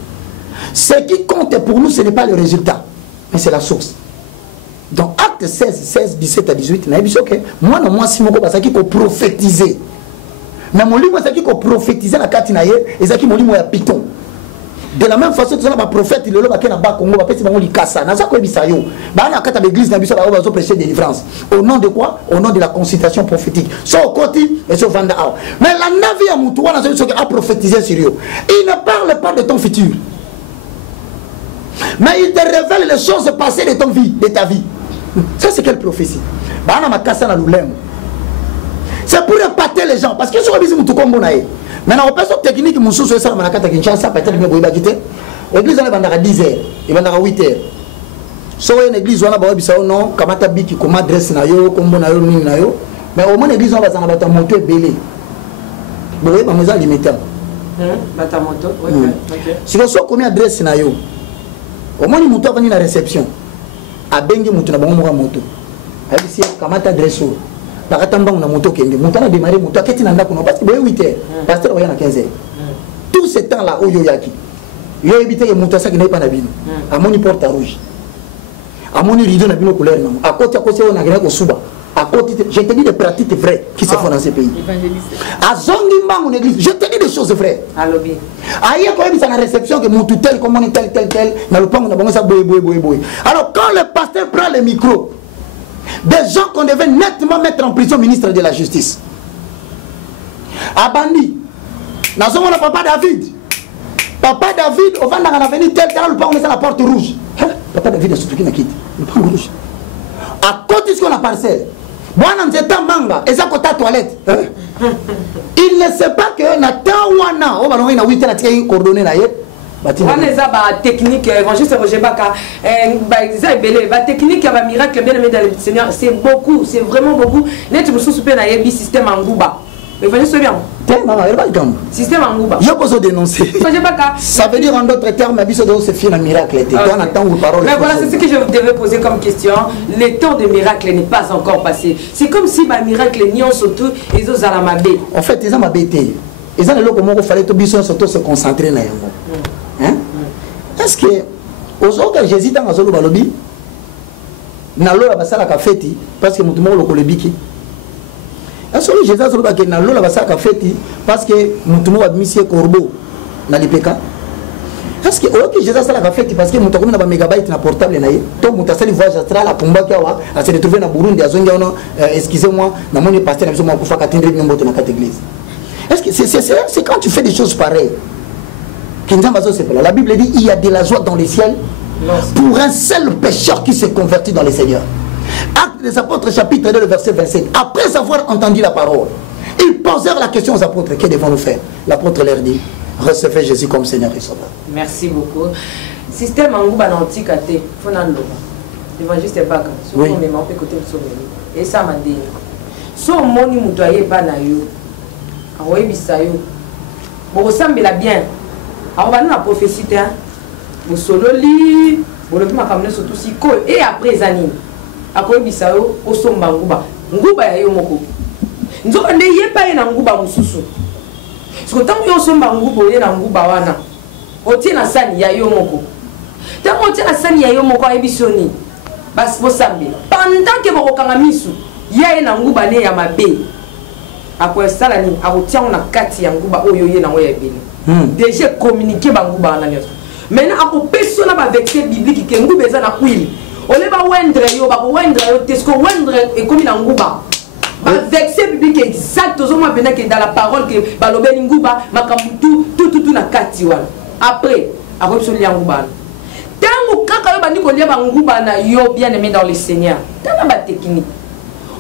Ce qui compte pour nous, ce n'est pas le résultat, mais c'est la source. Donc, acte 16, 17 à 18, moi, si je suis prophétiser. Mais mon livre, c'est qui prophétiser la Katinaye, et c'est qui mon livre est piton. De la même façon, tu as un prophète, il est là, il a Congo, il est Kassa, il a une église, il a prêché délivrance. Au nom de quoi? Au nom de la consultation prophétique. Soit au côté et soit au Vanda. Mais la navie à Moutouan a prophétisé sur eux. Il ne parle pas de ton futur. Mais il te révèle les choses passées de ta vie. Ça, c'est quelle prophétie? C'est pour épater les gens. Parce que sur l'église, maintenant, on peut faire une technique, on peut faire une l'église, on est à 10h, il va à 8h. Si une église, on a non, kamata biki, comment adresse na yo, comment na yo, na yo. Mais au moins, l'église, on va à monter belé. Vous voyez, ma limité. Si vous avez combien d'adresse na yo, au moins, il y a une réception. A bengi mutu na bango moka moto. Ayi si kamata adresse o. Bakatamba na moto kenge. Moto na démarrer moto aketi na ndako na parce que 8h. Pasteur oya na 15h. Tout ce temps là oyo yaki. Yo ebite ke moto asaki na pas na bino. Amoni porte rouge. Amoni rideau na bino couleur na. À côté on a gagné ko suba. À côté, je te dis des pratiques vraies qui se font dans ces pays. À Zongi mon église, je te dis des choses vraies. Aïe, quand il y a une réception que mon tel, comme on est tel, dans le pan, on a ça, boy. Alors, quand le pasteur prend le micro, des gens qu'on devait nettement mettre en prison, ministre de la Justice. À Bandi, nous avons papa David. Papa David, au vent dans l'avenir tel, le pan, on est à la porte rouge. Papa David a soutenu la quitte. Le pan rouge. À côté de ce qu'on a parcelle. Manga, et ça côté toilette. Il ne sait pas que Natawana, on va nous 8 ans à coordonner là. On est à technique, évangéliste Roger Baka, technique, miracle, bien aimé dans le Seigneur, c'est beaucoup, c'est vraiment beaucoup. Net, je me suis soupé dans le système en Gouba. Évangéliste bien. Système en Gouba. Je peux dénoncer. Ça veut dire en d'autres termes, c'est fait un miracle. Mais voilà, c'est ce que je devais poser comme question. Le temps de miracle n'est pas encore passé. C'est comme si le miracle n'y en surtout et ils ont alamabé. En fait, ils ont abété. Ils ont le comment il fallait surtout se concentrer là. Est-ce que aujourd'hui Jésus dans Azolo Balobi n'a l'eau à la cafeti parce que nous le colébiki. Est-ce que Jésus a dit que parce que nous avons mis corbeau dans les pécats. est-ce que ok Jésus ça l'a fait parce que mon tourne na ba mégabyte na portable na ye to mon tasali voyage astral la pomba kwa wa a se retrouver na Burundi azonga ono excusez-moi na moni pasteur na biso mo kufa katindri nyombo na kat église. Est-ce que c'est quand tu fais des choses pareilles que la Bible dit il y a de la joie dans les ciels pour un seul pécheur qui se convertit dans le Seigneur. Actes des apôtres chapitre 2 le verset 27. Après avoir entendu la parole, ils posèrent la question aux apôtres, que devons-nous faire? L'apôtre leur dit, recevez Jésus comme Seigneur et Sauveur. Merci beaucoup. Système en groupe antique à thé, Fonando. L'évangile c'est pas quand. Oui. Et ça m'a dit. Si on m'a dit que pas na yo, aroye bisayo. Bon ressemble la bien. Alors on va nous prophétie hein. Bo solo li, bo le ma kamne surtout si ko et après zanine. Akoye bisayo osomba nguba. Nguba ya yo moko. Nzoka nde ye pa na nguba mususu. Siko tango yo somba nguba ye na nguba wana. Otie na sani ya yo moko. Tango otie na sani ya yo moko ayebisoni. Bas bo sambe. Pendant que boko kanga misu, ye na nguba ne ya mabe. Akoye sala ni akotia na kati ya nguba oyo ye na ngo ya bini. Déjà communiquer ba nguba na nyoso. Maintenant ako persona ba vexé biblique ke nguba eza na kwili. Ole ba wendre yo ba wendre yo tesko wendre e komi na nguba. Ba vexé biblique exact aux hommes que dans la parole que ba lobeli nguba makambutu tout na kati wana. Après ako soli ya nguba. Tango kaka yo bandi ko lia ba nguba na yo bien aimé dans le Seigneur. Tanga ba technique.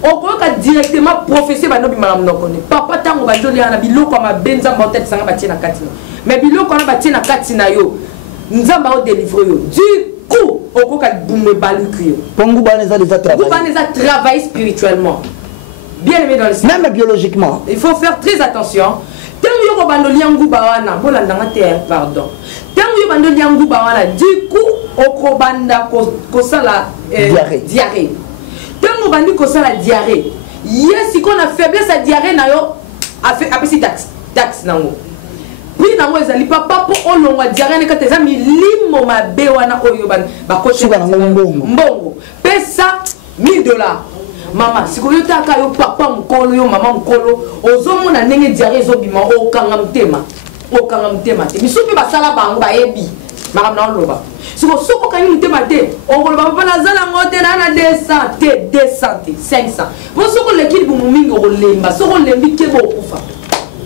On peut directement professer ba nobi malam nokone. Papa tango ba joli ana biloko ma benza mbotet sanga ba tina kati. Mais biloko na ba tina kati na yo. Nzamba o délivrer yo. Du coup, on peut boumé baluku yo. Pongu ba neza déjà travailler. Nguba neza travailler spirituellement. Bien aimé dans le Seigneur. Même biologiquement. Il faut faire très attention. Tango yo ko bandoli nguba wana, bolanda ngate pardon. Tango yo bandoli nguba wana, du coup, o banda ko sala diarrhée. Tango bandi ko sala diarrhée. Yes, si qu'on a faiblesse à diarrhée na yo, a fait apesi taxe nango. Puis nango ezali papa po olongwa diarrhée ne kateza milimo mabe wana oyo ba ko mbongo. Pesa $1000. Mama, si ko yo taka yo papa mkolo yo mama mkolo, ozomona ndenge diarrhée ezobima okanga mtema. Okanga mtema te. Misupi basala bango ba yebi. Makamna oloba. Siko soko kanyi mutema te, ongoloba papa nazala ngote na 200 te, 200 te, 500. Po soko lekili bumu olemba, soko lembi kebo okufa.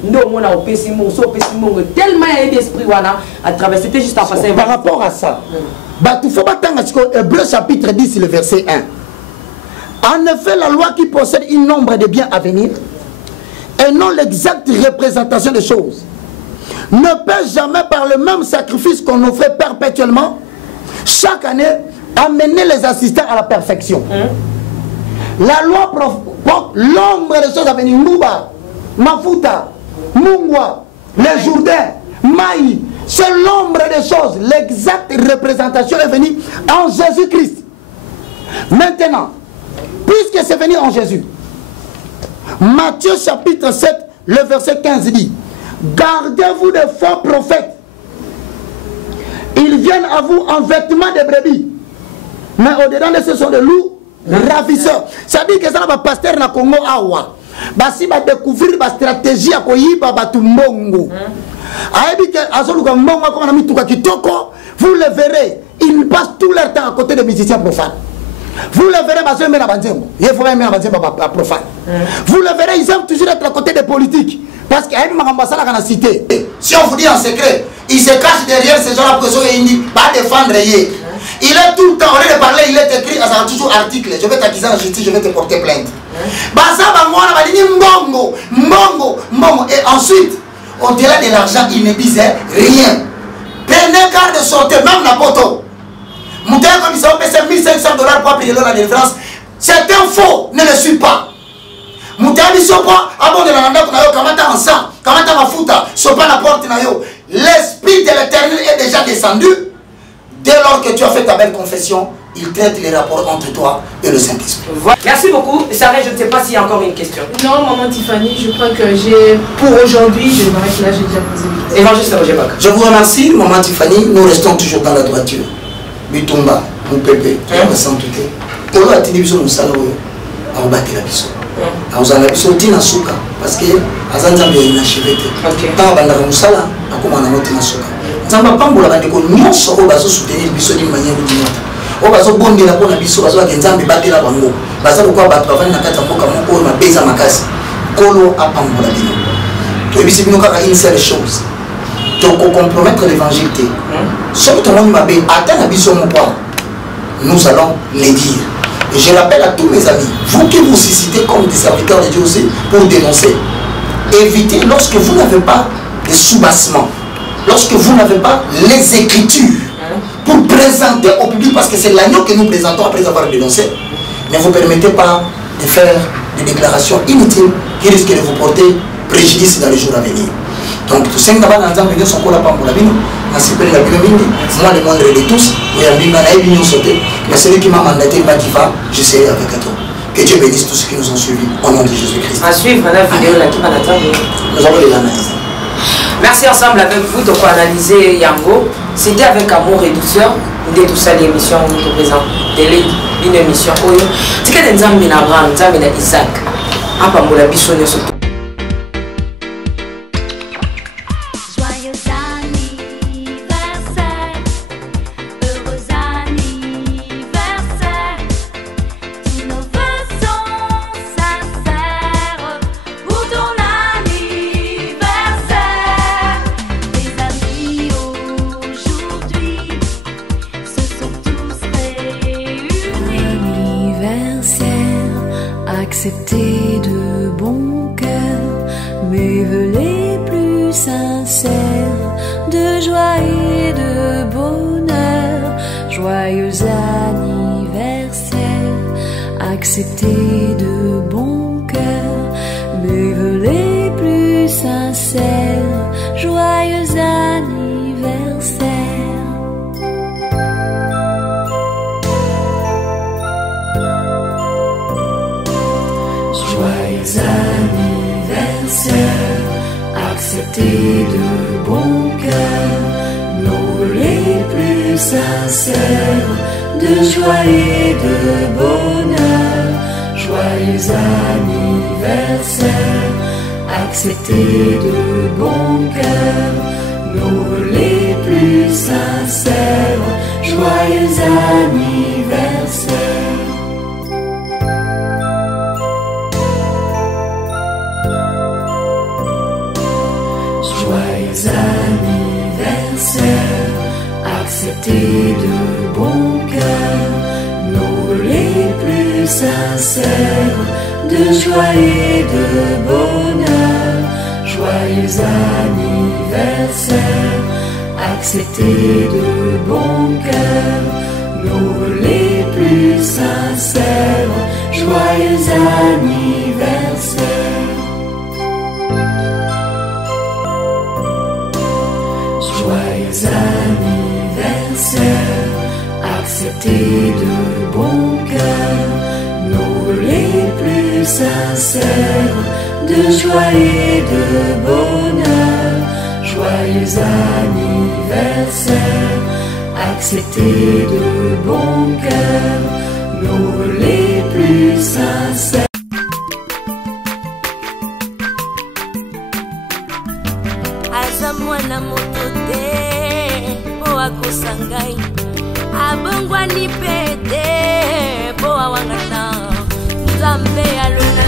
Ndo mona opesi mo, so opesi mo tellement il y a d'esprit wana à travers c'était juste en passant. Par rapport à ça, bah tu faut pas tanga Hébreux chapitre 10 le verset 1. En effet, la loi qui possède un nombre de biens à venir et non l'exacte représentation des choses ne peut jamais par le même sacrifice qu'on offrait perpétuellement chaque année amener les assistants à la perfection. La loi porte l'ombre des choses à venir. Mouba, Mafuta, Mungwa, les Jourdains, Maï, c'est l'ombre des choses. L'exacte représentation est venue en Jésus-Christ. Maintenant, puisque c'est venu en Jésus, Matthieu chapitre 7, le verset 15 dit: gardez-vous des faux prophètes. Ils viennent à vous en vêtements de brebis, mais au-dedans de ce sont des loups ravisseurs. Ça dit que ça va pasteur na Congo awa. Basi va découvrir la stratégie à koyiba batu mbongo. Ayebi que azoluka mbongo comme na mituka kitoko, vous le verrez, ils passent tout leur temps à côté des musiciens profanes. Vous le verrez, parce que il faut même profane. Vous le verrez, ils aiment toujours être à côté des politiques. Parce qu'il y a une ambassade à la cité. Si on vous dit en secret, il se cache derrière ces gens-là pour qu'ils va défendre. Il est tout le temps, au lieu de parler, il est écrit, ça a toujours article. Je vais t'accuser en justice, je vais te porter plainte. Et ensuite, au-delà de l'argent, il ne disait rien. Prenez garde de sortir, même la poteau. Mouté comme ils ont payé $1500 pour payer la délivrance. C'est un faux, ne le suis pas. Mouté ils sont pas, avant de la nanda, comment t'as en sang, comment t'as ma fouta, sont pas la porte. L'esprit de l'éternel est déjà descendu. Dès lors que tu as fait ta belle confession, il traite les rapports entre toi et le Saint-Esprit. Merci beaucoup. Sarah, je ne sais pas s'il y a encore une question. Non, maman Tiffany, je crois que j'ai, pour aujourd'hui, je m'arrête là, j'ai déjà posé une question. Évangile Roger Baka. Je vous remercie, maman Tiffany. Nous restons toujours dans la droiture. Bitumba, mon pépé, on va s'en douter. On va tenir sur le salon, on va battre la biso. On va la biso, tina souka, parce que Azanza est inachevé. Tant on va la musala, on va notre nasuka. nzambe apambola bandeko nyonso oyo bazosoutenir biso d'une manière ou d'une autre oyo bazobondela mpona biso bazobake nzambe batela bango baza lokwa bato bavandi na kati ya mboka moko oyo mabe eza makasi kolo apambola bino toyebisi bino kaka une seule chose tokocompromettre l'évangile te soki tomoni mabe ata na biso moko nous allons les dire. Et je rappelle à tous mes amis, vous qui vous suscitez comme des serviteurs de Dieu aussi, pour dénoncer, évitez lorsque vous n'avez pas de soubassement, lorsque vous n'avez pas les écritures pour présenter au public, parce que c'est l'agneau que nous présentons après avoir dénoncé, ne vous permettez pas de faire des déclarations inutiles qui risquent de vous porter préjudice dans les jours à venir. Donc, tout ce qui est dans l'ensemble de son corps, moi, le moindre de tous, mais celui qui m'a mandaté, je serai avec toi. Que Dieu bénisse tous ceux qui nous ont suivis au nom de Jésus-Christ. À suivre la vidéo là qui va l'attendre. Nous allons les analyser. Merci ensemble avec vous de quoi analyser Yango. C'était avec amour et douceur. Nous avons tout ça l'émission où nous présentons une émission. C'est que nous avons Abraham, nous avons Isaac. Après, nous avons surtout. Acceptez de bon cœur mes vœux les plus sincères de joie et de bonheur. Joyeux anniversaire. Acceptez de bon cœur mes vœux les plus sincères. Joyeux anniversaire. Joyeux anniversaire, acceptez de bon cœur nos vœux les plus sincères de joie et de bonheur. Joyeux anniversaire, acceptez de bon cœur nos vœux les plus sincères. Joyeux anniversaire. Joyeux anniversaire, acceptez de bon cœur nos vœux les plus sincères de joie et de bonheur. Joyeux anniversaire, acceptez de bon cœur nos vœux les plus sincères. Joyeux anniversaire. Joyeux anniversaire, acceptez de bon cœur nos vœux les plus sincères de joie et de bonheur. Joyeux anniversaire, acceptez de bon cœur nos vœux les plus sincères. Mwana moto te po akosangai abongwani pete po awangata nzambe alona